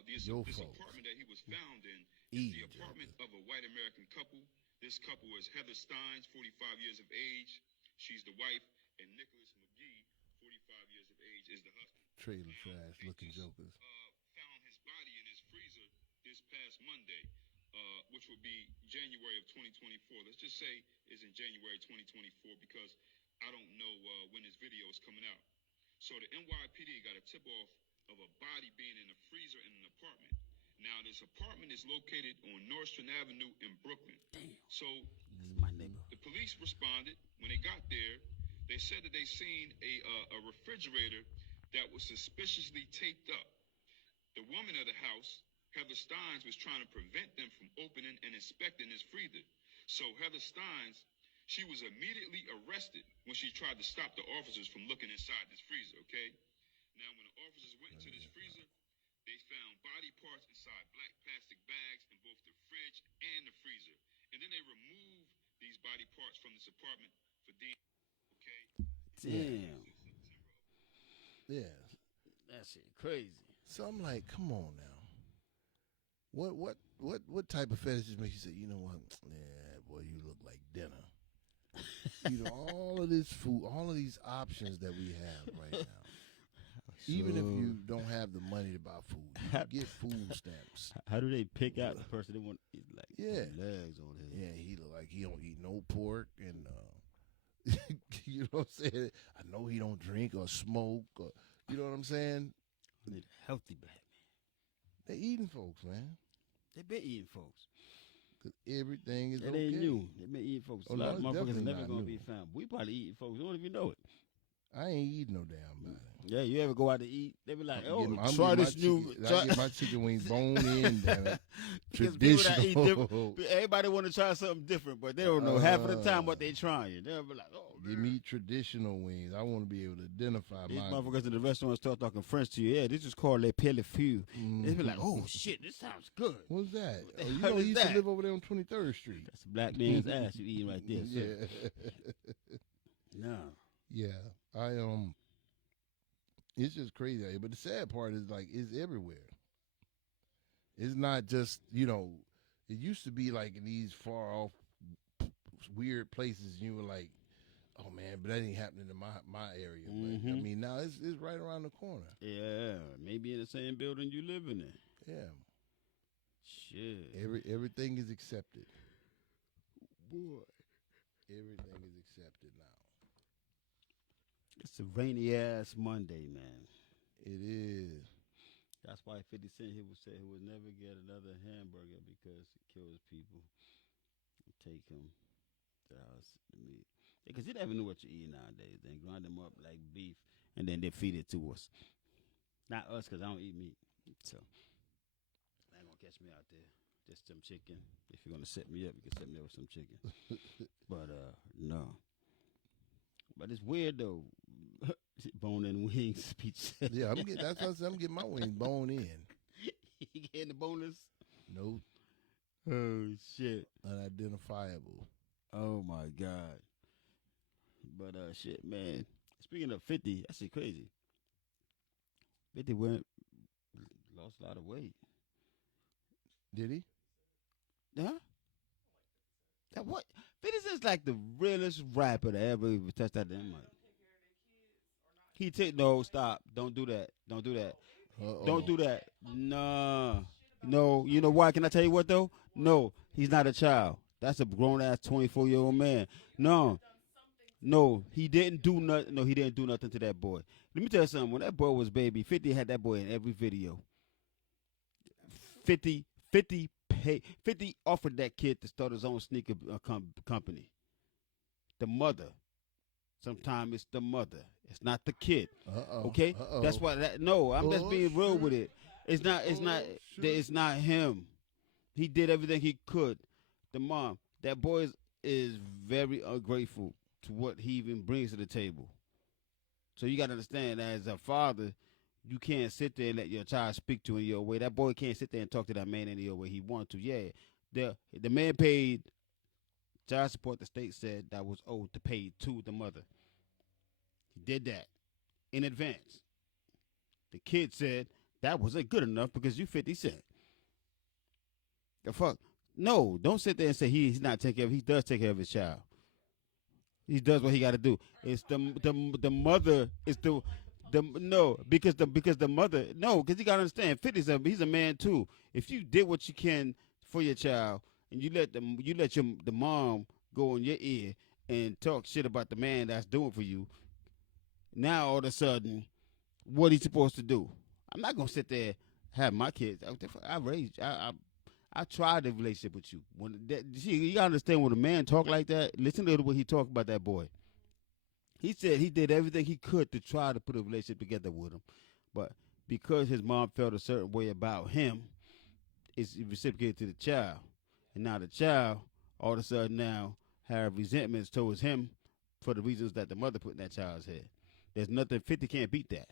This folks. apartment that he was found in is the Eating apartment of a white American couple. This couple is Heather Steins, 45 years of age. She's the wife, and Nicholas McGee, 45 years of age, is the husband. trailer trash looking jokers. Found his body in his freezer this past Monday, which will be January of 2024. Let's just say it's in January 2024 because I don't know when this video is coming out. So the NYPD got a tip-off of a body being in a freezer in an apartment. Now, this apartment is located on Nordstrom Avenue in Brooklyn. Damn. So This is my neighbor. the police responded. When they got there, they said that they seen a refrigerator that was suspiciously taped up. The woman of the house, Heather Steins, was trying to prevent them from opening and inspecting this freezer. So Heather Steins, she was immediately arrested when she tried to stop the officers from looking inside this freezer, okay? Now, when the officers went into this freezer, they found body parts inside black plastic bags in both the fridge and the freezer. And then they removed these body parts from this apartment for DNA, okay? Damn. Yeah. That shit crazy. So I'm like, come on now. What type of fetishes make you say, you know what? Yeah, boy, you look like dinner. You know, all of this food, all of these options that we have right now. Even if you don't have the money to buy food, you can get food stamps. How do they pick out the person they want? Like Yeah. legs on his. Yeah, he look like he don't eat no pork, and you know what I'm saying. I know he don't drink or smoke, or you know what I'm saying. I need a healthy black man. They eating folks, man. They been eating folks. 'Cause everything is That okay. ain't new. They been eating folks. Oh, A lot no, of it's motherfuckers definitely never not gonna new. be found. We probably eating folks. We don't even know it. I ain't eating no damn body. Yeah, you ever go out to eat? They be like, I'm "Oh, getting- I'm try getting this my new." chicken- I get my chicken wings bone in, damn it. Because people that eat Traditional. different, everybody want to try something different, but they don't know half of the time what they trying. They'll be like, "Oh, Give me traditional wings. I want to be able to identify these my. motherfuckers in the restaurant start talking French to you. Yeah, this is called le pelle fou. They be like, "Oh shit, this sounds good." What's that? the Oh, you hell know, is he used that? to live over there on 23rd Street. That's a black man's ass you eating right there. Sir. Yeah. No. Yeah. It's just crazy out here. But the sad part is, like, it's everywhere. It's not just, you know, it used to be like in these far off weird places, and you were like, oh man, but that ain't happening in my area. But I mean, now it's right around the corner. Yeah, maybe in the same building you living in. Yeah. Shit. Everything is accepted. Boy. Everything is accepted now. It's a rainy ass Monday, man. It is. That's why 50 Cent he would say he would never get another hamburger because it kills people. Take him to the house to meat. Because he never knew what you eat nowadays. Then grind them up like beef and then they feed it to us. Not us, because I don't eat meat. So, that ain't going to catch me out there. Just some chicken. If you're going to set me up, you can set me up with some chicken. But, no. But it's weird, though. Bone and wings pizza. Yeah, that's what I said. I'm getting my wings bone in. You getting the bonus? No, Oh, shit. unidentifiable. Oh, my God. But, shit, man. Speaking of 50, that's crazy. 50 lost a lot of weight. Did he? Huh? That what? 50 Cent's like the realest rapper that ever even touched that damn mic. He take no stop. Don't do that. Don't do that. Uh-oh. Don't do that. Nah. No. You know why? Can I tell you what though? No, he's not a child. That's a grown ass 24-year-old man. No. No, he didn't do nothing. No, he didn't do nothing to that boy. Let me tell you something. When that boy was baby, 50 had that boy in every video. 50 offered that kid to start his own sneaker company. The mother. Sometimes it's the mother. It's not the kid. Uh-oh. Okay? Uh-oh. That's why I'm just being real with it. It's not shoot. it's not him. He did everything he could. The mom. That boy is very ungrateful to what he even brings to the table. So you got to understand, as a father, you can't sit there and let your child speak to you in your way. That boy can't sit there and talk to that man in your way he wants to. Yeah, the man paid child support. The state said that was owed to pay to the mother. He did that in advance. The kid said that wasn't good enough because you 50 Cent. The fuck? No, don't sit there and say he's not taking care of. He does take care of his child. He does what he got to do. It's the mother. It's because the mother because you gotta understand 50's he's a man too. If you did what you can for your child and you let the mom go in your ear and talk shit about the man that's doing for you, now all of a sudden, what he's supposed to do? I'm not gonna sit there have my kids. I tried the relationship with you. You gotta understand when a man talk like that. Listen to what he talked about that boy. He said he did everything he could to try to put a relationship together with him, but because his mom felt a certain way about him, it's reciprocated to the child, and now the child all of a sudden now have resentments towards him for the reasons that the mother put in that child's head. There's nothing 50 can't beat that.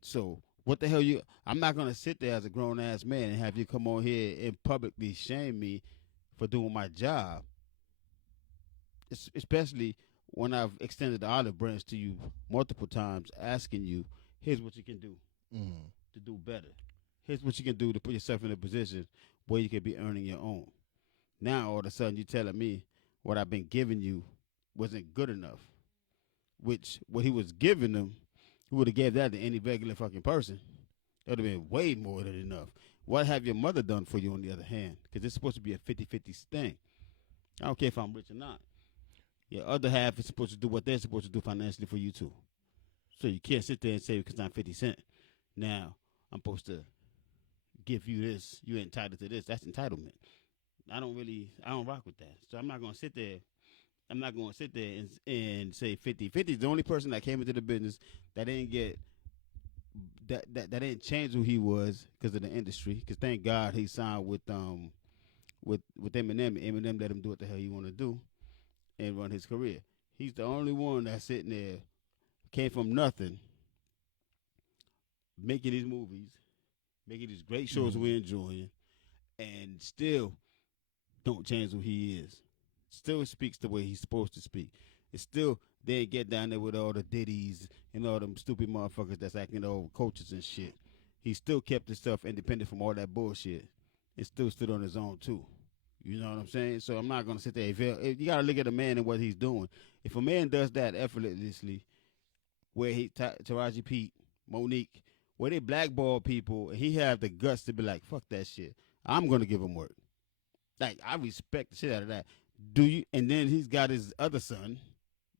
So what the hell I'm not gonna sit there as a grown ass man and have you come on here and publicly shame me for doing my job, especially when I've extended the olive branch to you multiple times, asking you, here's what you can do to do better. Here's what you can do to put yourself in a position where you can be earning your own. Now, all of a sudden, you're telling me what I've been giving you wasn't good enough, which what he was giving them, he would have gave that to any regular fucking person. That would have been way more than enough. What have your mother done for you, on the other hand? Because it's supposed to be a 50-50 thing. I don't care if I'm rich or not. Your other half is supposed to do what they're supposed to do financially for you, too. So you can't sit there and say, because I'm 50 Cent, now I'm supposed to give you this. You're entitled to this. That's entitlement. I don't rock with that. So I'm not going to sit there and say 50. 50 is the only person that came into the business that didn't get that didn't change who he was because of the industry. Because thank God he signed with Eminem. Eminem let him do what the hell he want to do and run his career. He's the only one that's sitting there, came from nothing, making these movies, making these great shows we're enjoying, and still don't change who he is. Still speaks the way he's supposed to speak. It's still, they get down there with all the ditties and all them stupid motherfuckers that's acting old coaches and shit. He still kept himself independent from all that bullshit and still stood on his own too. You know what I'm saying? So I'm not going to sit there. You got to look at a man and what he's doing. If a man does that effortlessly, where Taraji P, Monique, where they blackball people, and he have the guts to be like, fuck that shit, I'm going to give him work. Like, I respect the shit out of that. Do you? And then he's got his other son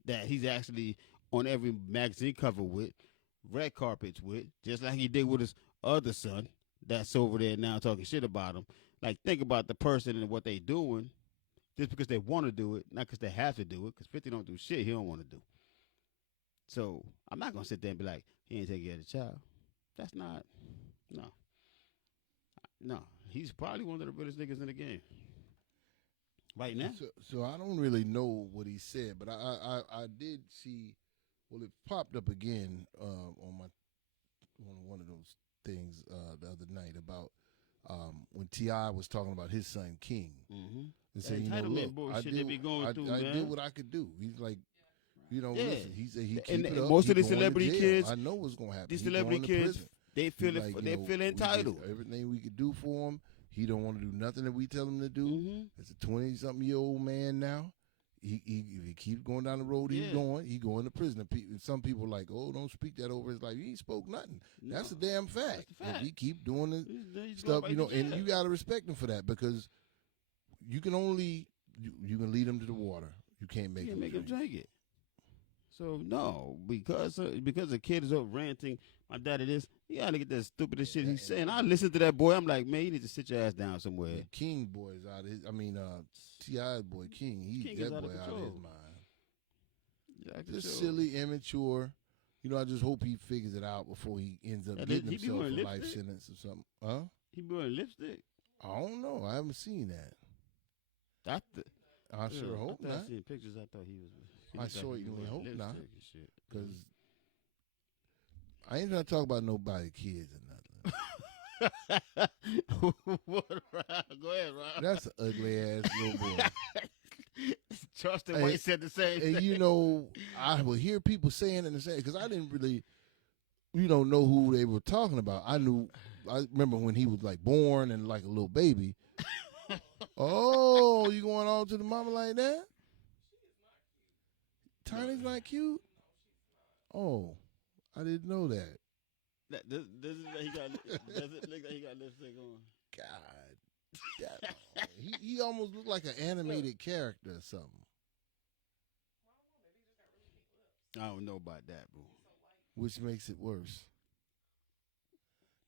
that he's actually on every magazine cover with, red carpets with, just like he did with his other son that's over there now talking shit about him. Like, think about the person and what they doing just because they want to do it, not because they have to do it, because 50 don't do shit he don't want to do. So I'm not going to sit there and be like, he ain't taking care of the child. That's not, no. He's probably one of the realest niggas in the game. Right now. So I don't really know what he said, but I did see, well, it popped up again on one of those things the other night about when T.I. was talking about his son King. Mm-hmm. And saying, entitlement bullshit they be going through, I man. did what I could do. He's like, listen, he said he keep and it up. most he of the going to celebrity jail. kids, I know what's going to happen. these He celebrity going to kids, prison. they feel He's they feel entitled. Everything we could do for him. He don't want to do nothing that we tell him to do. Mm-hmm. It's a 20-something-year-old man now. If he keeps going down the road he going to prison. Some people are like, oh, don't speak that over his life. He ain't spoke nothing. No. That's a damn fact. If he keep doing the stuff, and you got to respect him for that, because you can only you can lead him to the water. You can't make him drink it. So no, because a kid is up ranting, my daddy this, you gotta get that stupidest shit he's saying. I listen to that boy, I'm like, man, you need to sit your ass down somewhere. The King boy is out of his, T.I. boy King, that boy out of his mind. Just silly, immature. I just hope he figures it out before he ends up getting himself a life sentence or something. Huh? He wearing lipstick? I don't know. I haven't seen that. I sure hope not. I seen pictures. I thought he was. I certainly hope not, because I ain't gonna talk about nobody kids or nothing. Go ahead, Rob. That's an ugly ass little boy. Charleston White said the same thing. And I would hear people saying it the same, because I didn't really, know who they were talking about. I remember when he was like born and like a little baby. Oh, you going on to the mama like that? Tiny's not cute? Oh, I didn't know that. Does it look like he got lipstick on? God, he almost looked like an animated character or something. I don't know about that, bro. Which makes it worse.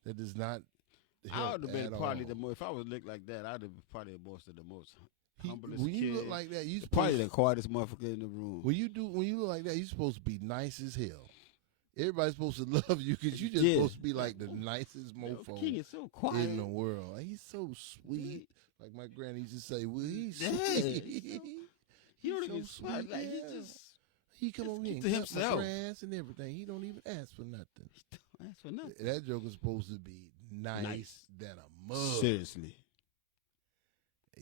That does not. I would have been probably all. the most. If I was look like that, I'd have probably boasted the most humblest When you kid. look like that, you probably the quietest motherfucker in the room. When you look like that, you're supposed to be nice as hell. Everybody's supposed to love you because you're just supposed to be like the nicest mofo King is so quiet in the world. Like, he's so sweet. Like my granny used to say, "Well, he's Yeah, sweet. he don't He's even so smile sweet, like yeah. he He come just over here keep and to cut my himself. grass and everything. He don't even ask for nothing. That's for nothing. That joker's supposed to be nice than a mug. Seriously.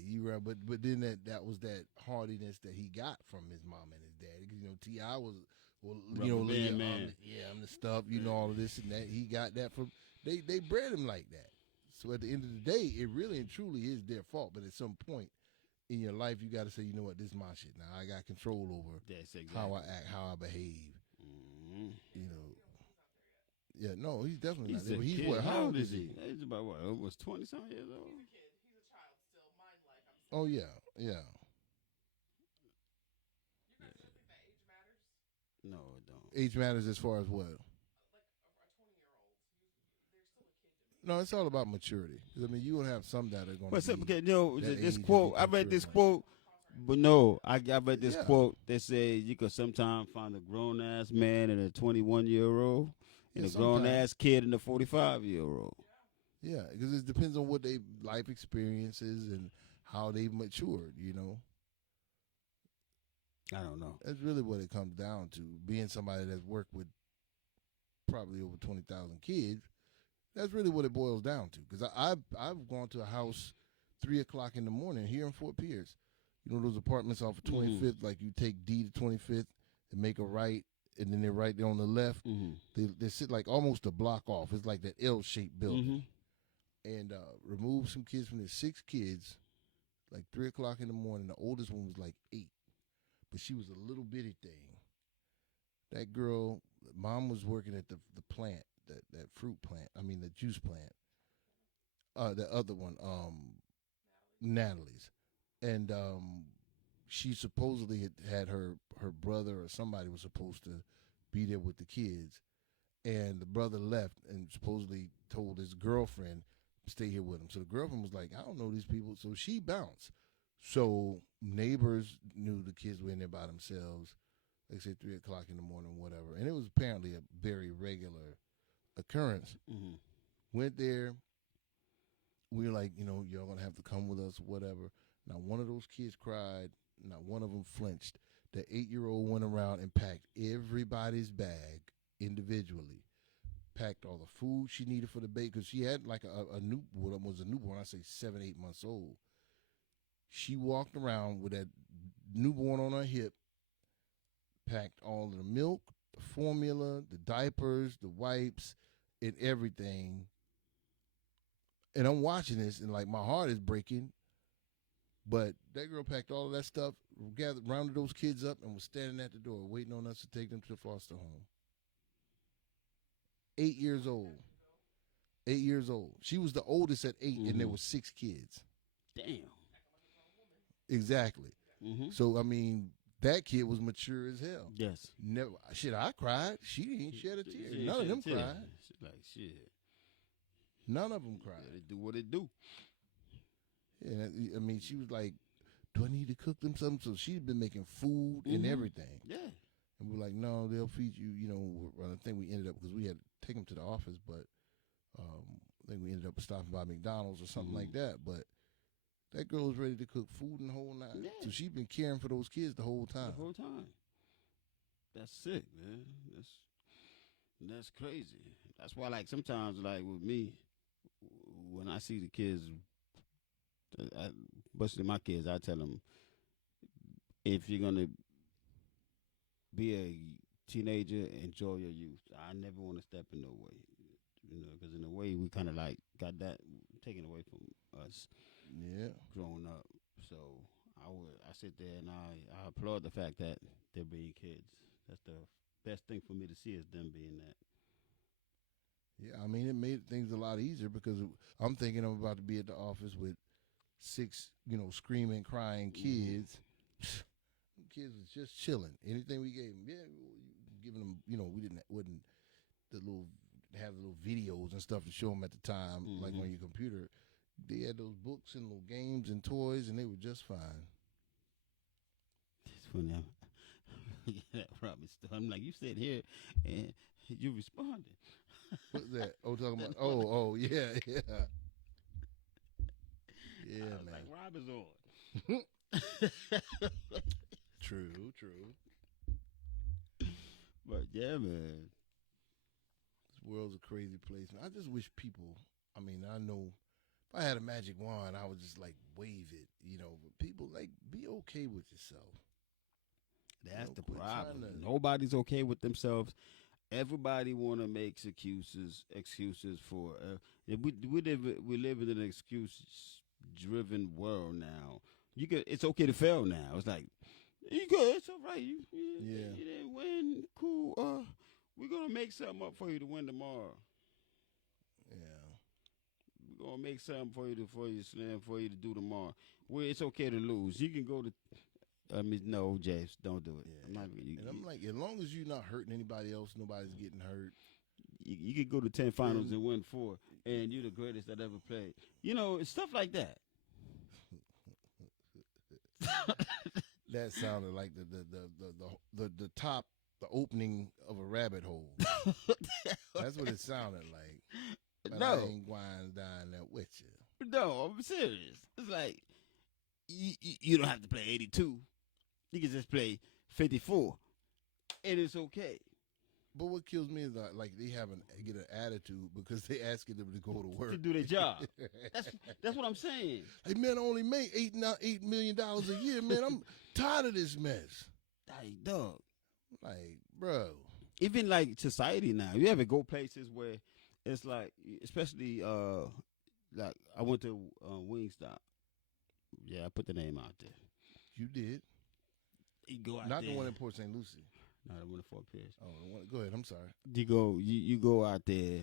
You right, but then that was that hardiness that he got from his mom and his daddy. Because T.I. was, Rubber band man. I'm the stuff. All of this and that. He got that from they bred him like that. So at the end of the day, it really and truly is their fault. But at some point in your life, you got to say, you know what, this is my shit. Now I got control over That's exactly. how I act, how I behave. Mm-hmm. Yeah, no, he's definitely not He's there. a But he's kid. what? How old is he? He's about what? Almost 20-something years old. He's a kid. He's a child still. Mind like I'm. Oh yeah. You guys don't think that age matters? No, it don't. Age matters as far as what? Like a 20-year-old, they're still a kid to me. No, it's all about maturity. 'Cause, I mean, you will have some that are going But to be. because this age quote, to I be read this mature. quote, but no, I read this Yeah. quote that said you could sometimes find a grown ass man and a 21-year-old, and Yeah, a grown sometimes. ass kid and a 45-year-old. Yeah, because it depends on what they life experiences and how they've matured. I don't know. That's really what it comes down to. Being somebody that's worked with probably over 20,000 kids, that's really what it boils down to. Because I've gone to a house 3:00 in the morning here in Fort Pierce. Those apartments off of 25th, like you take D to 25th and make a right, and then they're right there on the left. Mm-hmm. They sit like almost a block off. It's like that L-shaped building. Mm-hmm. And remove some kids from there. 6 kids, like 3:00 in the morning. The oldest one was like 8, but she was a little bitty thing. That girl, mom was working at the plant, that fruit plant. I mean the juice plant. The other one, Natalie's, and she supposedly had her brother or somebody was supposed to be there with the kids, and the brother left and supposedly told his girlfriend stay here with him. So the girlfriend was like, I don't know these people. So she bounced. So neighbors knew the kids were in there by themselves. Like I said, 3:00 in the morning, whatever. And it was apparently a very regular occurrence. Mm-hmm. Went there. We were like, y'all going to have to come with us, whatever. Not one of those kids cried. Not one of them flinched. The 8-year-old went around and packed everybody's bag individually. Packed all the food she needed for the baby because she had like a newborn. I say 7, 8 months old. She walked around with that newborn on her hip, packed all of the milk, the formula, the diapers, the wipes, and everything. And I'm watching this and like my heart is breaking. But that girl packed all of that stuff, rounded those kids up, and was standing at the door waiting on us to take them to the foster home. 8 years old. 8 years old. She was the oldest at 8, and there were 6 kids. Damn. Exactly. Mm-hmm. So, I mean, that kid was mature as hell. Yes. Never. Shit, I cried. She didn't shed a tear. She None of them shed a tear. cried. She's like, shit. None of them cried. Yeah, they do what they do. Yeah, I mean, she was like, do I need to cook them something? So she'd been making food and everything. Yeah. And we're like, no, they'll feed you. I think we ended up, because we had to take them to the office, but I think we ended up stopping by McDonald's or something like that. But that girl was ready to cook food and the whole nine. Yeah. So she's been caring for those kids the whole time. The whole time. That's sick, man. That's crazy. That's why, like, sometimes, like, with me, when I see the kids, especially my kids, I tell them, if you're going to be a teenager, enjoy your youth. I never want to step in no way. Because in a way, we kind of, like, got that taken away from us. Yeah. Growing up. So I sit there and I applaud the fact that they're being kids. That's the best thing for me to see is them being that. Yeah, I mean, it made things a lot easier because I'm thinking I'm about to be at the office with 6, screaming, crying kids. Kids was just chilling. Anything we gave them, giving them, wouldn't have the little videos and stuff to show them at the time, like on your computer. They had those books and little games and toys, and they were just fine. It's funny. Robin stuff. I'm like, you sat here and you responded. What's that? Oh, talking about. Oh, yeah. Yeah, I was man. like, Rob is on. True. But yeah, man. This world's a crazy place. And I just wish people, I know if I had a magic wand, I would just like wave it, but people like be okay with yourself. That's the quit problem. trying to- Nobody's okay with themselves. Everybody want to make excuses for. We live in an excuse-driven world now. It's okay to fail now. It's like you good. It's all right. You didn't win. Cool. We're gonna make something up for you to win tomorrow. Yeah. We're gonna make something for you to do tomorrow. Where it's okay to lose. You can go to. No, James, don't do it. Yeah. And I'm like, as long as you're not hurting anybody else, nobody's getting hurt. You could go to 10 finals and win 4, and you're the greatest that ever played. It's stuff like that. That sounded like the top, the opening of a rabbit hole. That's what it sounded like. But No. I ain't going down there with you. No, I'm serious. It's like you don't have to play 82. You can just play 54, and it's okay. But what kills me is like they get an attitude because they asking them to go to work To do their job. That's what I'm saying. Hey man, I only make $8 million a year, man. I'm tired of this mess. Like, dog. Like, bro. Even like society now, you ever go places where it's like, especially like I went to Wingstop. Yeah, I put the name out there. You did. You go out Not there. the one in Port St. Lucie. No, the one in Fort Pierce. Oh, go ahead. I'm sorry. You go out there,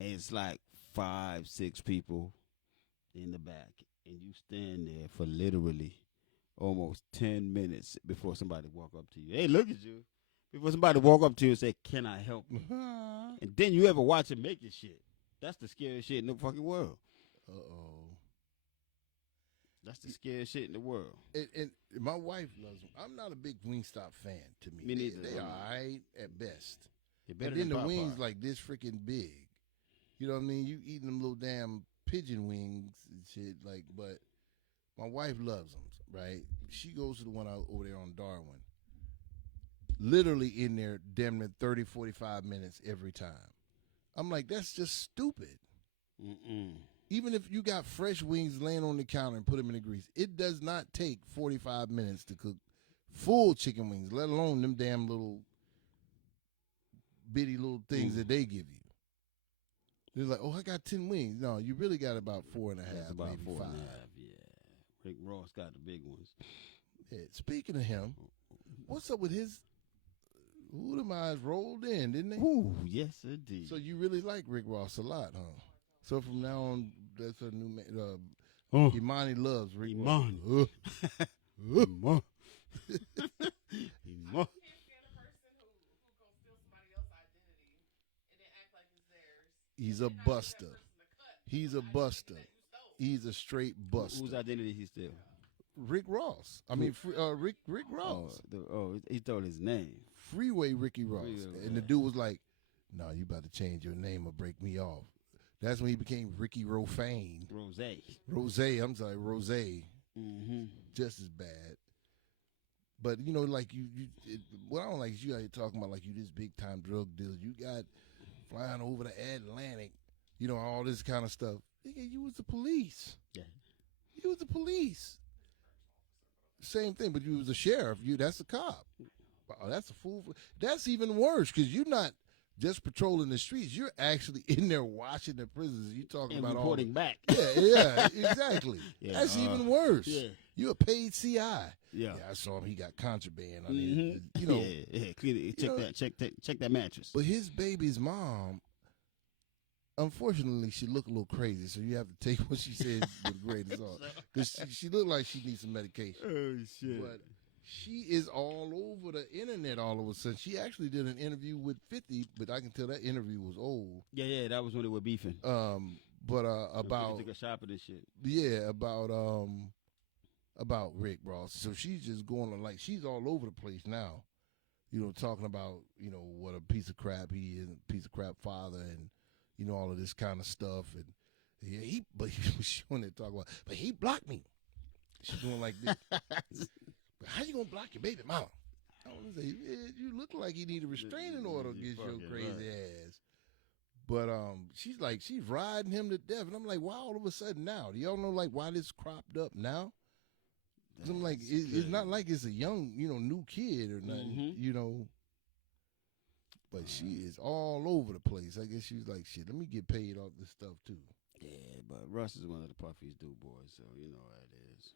and it's like 5-6 people in the back, and you stand there for literally almost 10 minutes before somebody walk up to you. Hey, look at you. Before somebody walk up to you and say, "Can I help you?" And then you ever watch them make your shit. That's the scariest shit in the fucking world. Uh-oh. That's the scariest shit in the world. And my wife loves them. I'm not a big Wingstop fan, to me. Me neither. They are all right at best. You're better And then than the Popeye. wings like this freaking big. You know what I mean? You eating them little damn pigeon wings and shit. Like, but my wife loves them, right? She goes to the one out over there on Darwin. Literally in there, damn near 30, 45 minutes every time. I'm like, that's just stupid. Mm-mm. Even if you got fresh wings laying on the counter and put them in the grease, it does not take 45 minutes to cook full chicken wings, let alone them damn little bitty little things that they give you. They're like, oh, I got 10 wings. No, you really got about 4.5, That's about maybe 4.5. 5. Yeah. Rick Ross got the big ones. Yeah, speaking of him, what's up with his who them eyes rolled in, didn't they? Ooh, yes, indeed. So you really like Rick Ross a lot, huh? So from now on, that's a new man. Oh. Imani loves Rick Imani. Ross. Imani. I can't stand a person who gonna steal somebody else's identity and then act like it's theirs. He's And a then not give that buster. person the cut He's for a the identity buster. that you stole. He's a straight buster. Whose identity he steal? Rick Ross. I mean, Rick Ross. He told his name. Freeway Ricky Ross. Freeway, And the dude was like, no, you about to change your name or break me off. That's when he became Ricky Rofane. Rose. I'm sorry, Rose. Mm-hmm. Just as bad. But, like what I don't like is you out here talking about like you this big time drug dealer. You got flying over the Atlantic, all this kind of stuff. Nigga, you was the police. Yeah. You was the police. Same thing, but you was a sheriff. That's a cop. Oh, that's a fool. That's even worse because you're not just patrolling the streets. You're actually in there watching the prisons. You talking And about reporting back. Yeah, exactly. Yeah, That's even worse. yeah. You're a paid CI. Yeah. I saw him. He got contraband on Mhm. it. Yeah. Clean it. Check that mattress. But his baby's mom unfortunately, she looked a little crazy, so you have to take what she said with a grain of salt. Because she looked like she needs some medication. Oh shit! But she is all over the internet all of a sudden. She actually did an interview with 50, but I can tell that interview was old. Yeah, that was when they were beefing. But about took a shopping and shit. Yeah, about Rick Ross. So she's just going on, like, she's all over the place now. You know, talking about, you know, what a piece of crap he is, a piece of crap father, and, you know, all of this kind of stuff. And yeah, but she wanted to talk about, but he blocked me. She's doing like this. But how you gonna block your baby mama? I want to say, you look like you need a restraining order against your crazy ass. But she's riding him to death, and I'm like, why all of a sudden now? Do y'all know like why this cropped up now? 'Cause I'm like, it's not like it's a young, you know, new kid or nothing, you know. But she is all over the place. I guess she's like, shit, let me get paid off this stuff too. Yeah, but Russ is one of the Puffy's boys, so you know how it is.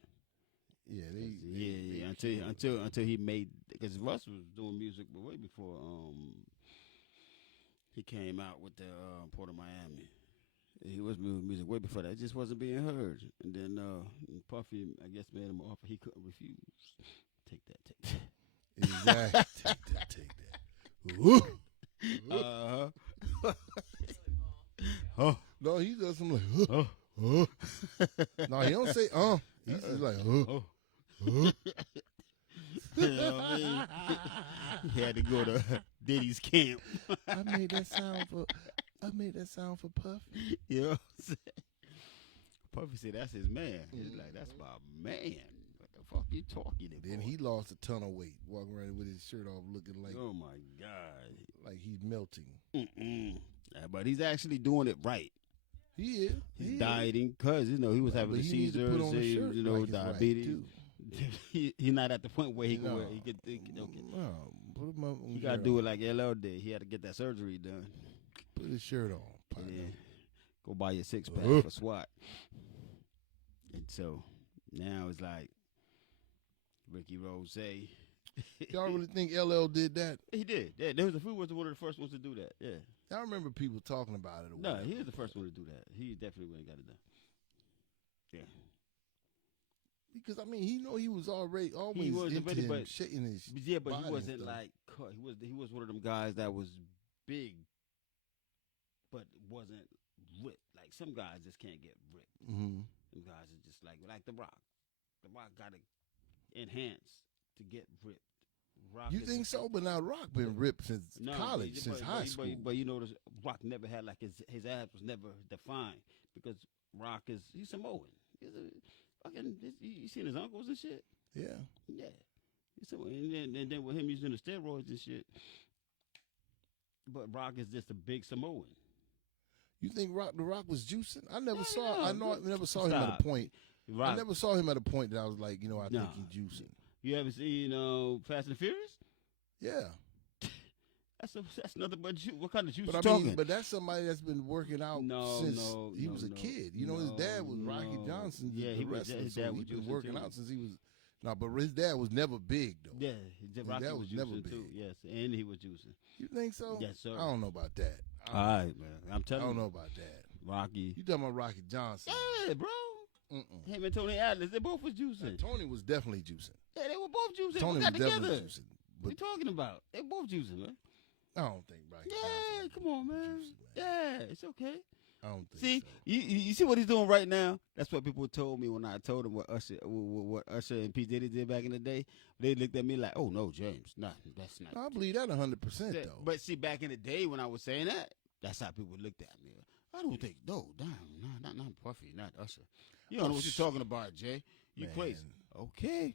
Yeah, Until he made, because Russ was doing music, but way before he came out with the Port of Miami. He was doing music way before that. It just wasn't being heard. And then Puffy, I guess, made him an offer he couldn't refuse. Take that. Exactly. take that. Woo. Oh. No, he does something like, No, he don't say, He's just like, You know what I mean? He had to go to Diddy's camp. I made that sound for Puffy. You know what I'm saying? Puffy said that's his man. He's like, that's my man. What the fuck you talking about? Then he lost a ton of weight, walking around with his shirt off, looking like, oh my God, like he's melting. Yeah, but he's actually doing it right. He is. He's dieting because he was having the seizures, diabetes. He's not at the point where he could. Okay. No, put him up. He got to do it like LL did. He had to get that surgery done. Put his shirt on. And then go buy your 6-pack for SWAT. And so now it's like Ricky Rose. Y'all really think LL did that? He did. Yeah, he was one of the first ones to do that. Yeah. I remember people talking about it. No, he was the first one to do that. He definitely went and got it done. Yeah. Because I mean, he was always into him, shaking his but he wasn't like cut. He was one of them guys that was big, but wasn't ripped. Like some guys just can't get ripped. Mm-hmm. Some guys are just like The Rock. The Rock got to enhance to get ripped. Rock you think so? But now Rock been ripped since college, since high school. But you notice Rock never had like his abs was never defined because Rock he's Samoan. He's a fucking. You seen his uncles and shit? Yeah. And then with him using the steroids and shit. But Rock is just a big Samoan. You think The Rock was juicing? I never saw him at a point. Rock. I never saw him at a point that I was like, I think he's juicing. You ever seen Fast and Furious? Yeah. That's nothing but juice. What kind of juice but you talking? talking? But that's somebody that's been working out since he was a kid. His dad was Rocky Johnson. Yeah, his dad was been working out since he was. No, but his dad was never big though. Yeah, Rocky dad was never juicing big. too. Yes, and he was juicing. You think so? Yes, sir. I don't know about that. All right, man. I'm telling you. I don't know about that. Rocky. You talking about Rocky Johnson? Yeah, bro. Him and Tony Atlas, they both was juicing. Tony was definitely juicing. Yeah, they were both juicing. Tony we was got definitely together. juicing. What you talking about? They both juicing, man. I don't think Rocky Yeah, Johnson come on, man. juicing, Yeah, it's okay. I don't think See, so. you see what he's doing right now? That's what people told me when I told them what Usher and P. Diddy did back in the day. They looked at me like, oh, no, James. No, that's not. I believe that 100% though. But see, back in the day when I was saying that, that's how people looked at me. I don't think, not Puffy, not Usher. You don't know what you're talking about, Jay. You crazy. Okay.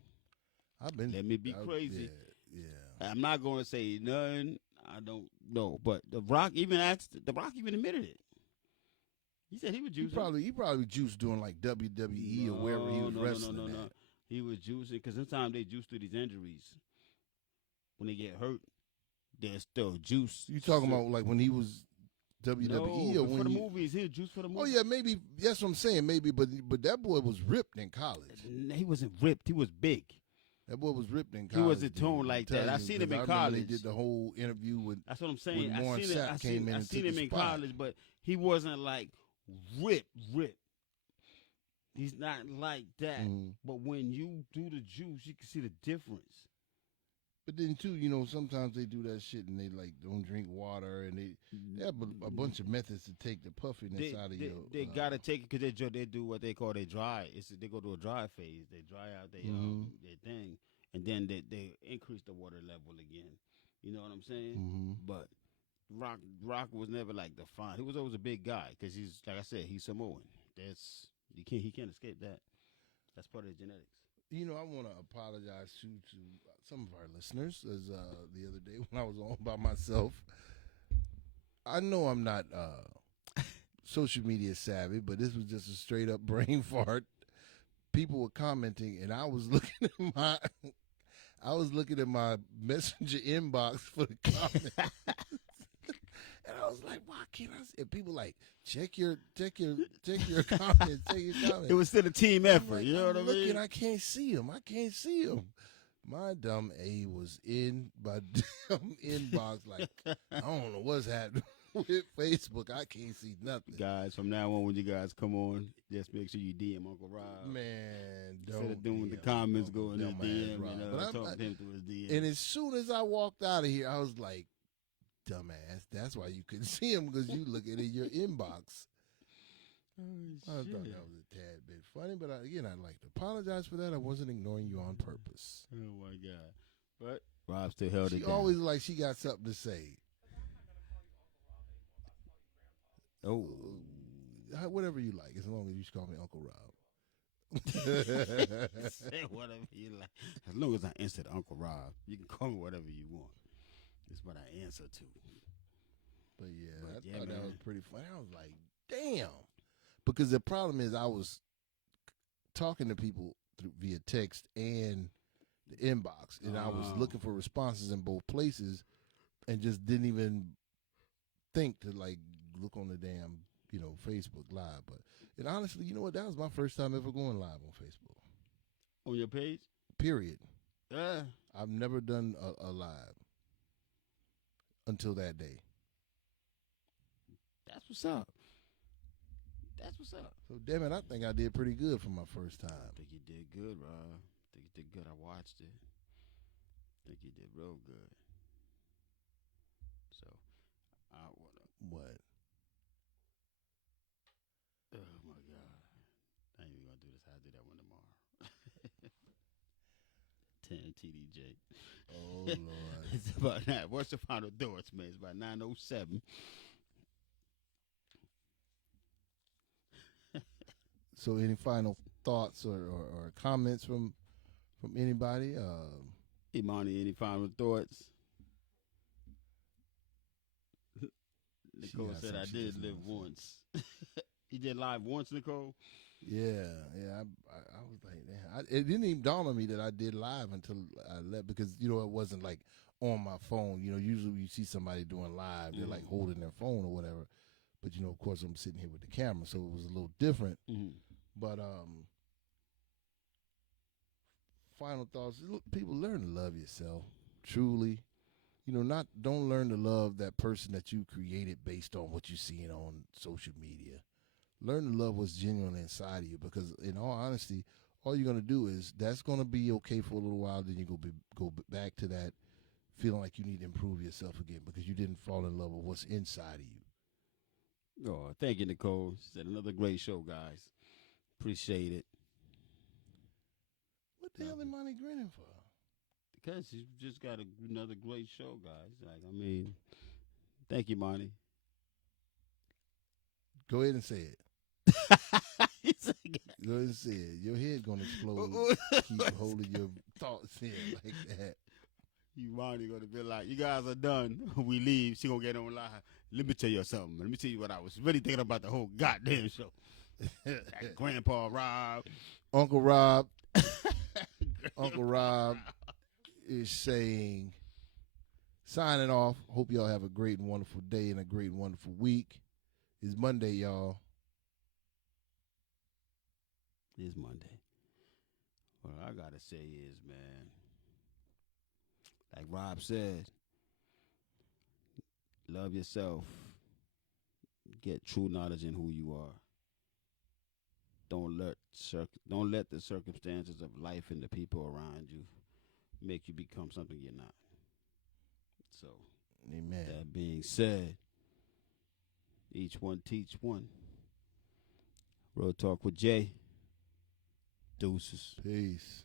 Let me be crazy. Yeah. I'm not going to say none. I don't know. But The Rock even admitted it. He said he was juicing. He probably juiced doing like WWE or wherever he was wrestling. No. He was juicing because sometimes they juice through these injuries. When they get hurt, there's still juice. You talking about like when he was WWE or when for the movies? He was juiced for the movies. Oh yeah, maybe that's what I'm saying. Maybe, but that boy was ripped in college. He wasn't ripped. He was big. That boy was ripped in college. He wasn't toned like that. I seen him in college. They did the whole interview with. That's what I'm saying. I seen him in college, but he wasn't like rip. He's not like that. But when you do the juice, you can see the difference. But then too, sometimes they do that shit and they like don't drink water and they have a bunch of methods to take the puffiness out of you. They gotta take it because they do what they call they dry. They go to a dry phase. They dry out their thing, and then they increase the water level again. You know what I'm saying? But Rock was never like defined. He was always a big guy because he's like I said, he's Samoan. He can't escape that. That's part of his genetics. I want to apologize to some of our listeners, as the other day when I was on by myself. I know I'm not social media savvy, but this was just a straight up brain fart. People were commenting, and I was looking at my messenger inbox for the comments. And I was like, why can't I see? And people like, check your comments, check your comments. It was still a team effort, like, you know what I mean? I can't see them. My dumb A was in my damn inbox like, I don't know what's happening with Facebook. I can't see nothing. Guys, from now on, when you guys come on, just make sure you DM Uncle Rob. Man, don't. Instead of doing the comments, go in his DM and talk to him through his DM. And as soon as I walked out of here, I was like, dumbass. That's why you couldn't see him, because you look at it in your inbox. I thought that was a tad bit funny, but I'd like to apologize for that. I wasn't ignoring you on purpose. Oh my God! But Rob still held it down. She always like she got something to say. Oh, whatever you like, as long as you just call me Uncle Rob. Say whatever you like. As long as I answer to Uncle Rob, you can call me whatever you want. It's what I answer to. But I thought that was pretty funny. I was like, damn. Because the problem is I was talking to people via text and the inbox, and I was looking for responses in both places and just didn't even think to like look on the damn, Facebook Live. And honestly, you know what? That was my first time ever going live on Facebook. On your page? Period. Yeah. I've never done a live until that day. That's what's up. So, damn it, I think I did pretty good for my first time. I think you did good, Rob. I think you did good. I watched it. I think you did real good. So, What? Oh, my God. I ain't even going to do this. I'll do that one tomorrow. 10 TDJ. Oh, Lord. It's about that. What's the final thoughts, man? It's about 9:07. So, any final thoughts or comments from anybody? Imani, any final thoughts? Nicole said I did live once. You did live once, Nicole? Yeah. I was like, man, it didn't even dawn on me that I did live until I left, because it wasn't like on my phone. Usually when you see somebody doing live, they're like holding their phone or whatever. But of course, I'm sitting here with the camera, so it was a little different. But final thoughts: people, learn to love yourself truly. Don't learn to love that person that you created based on what you're seeing on social media. Learn to love what's genuine inside of you, because in all honesty, all you're gonna do is that's gonna be okay for a little while. Then you go back to that feeling like you need to improve yourself again because you didn't fall in love with what's inside of you. Oh, thank you, Nicole. She said another great show, guys. Appreciate it. What the hell am I grinning for? Because you just got another great show, guys. Thank you, Monty. Go ahead and say it. Go ahead and say it. Your head gonna explode. Keep holding your thoughts in like that. You Monty gonna be like, you guys are done. We leave. She gonna get on live. Let me tell you something. Let me tell you what I was really thinking about the whole goddamn show. That Grandpa Rob. Uncle Rob. Uncle Rob is saying, signing off. Hope y'all have a great and wonderful day and a great and wonderful week. It's Monday, y'all. It's Monday. What I gotta say is, man, like Rob said, love yourself. get true knowledge in who you are. Don't let the circumstances of life and the people around you make you become something you're not. So, Amen. that being said, each one teach one. Real Talk with Jay. Deuces. Peace.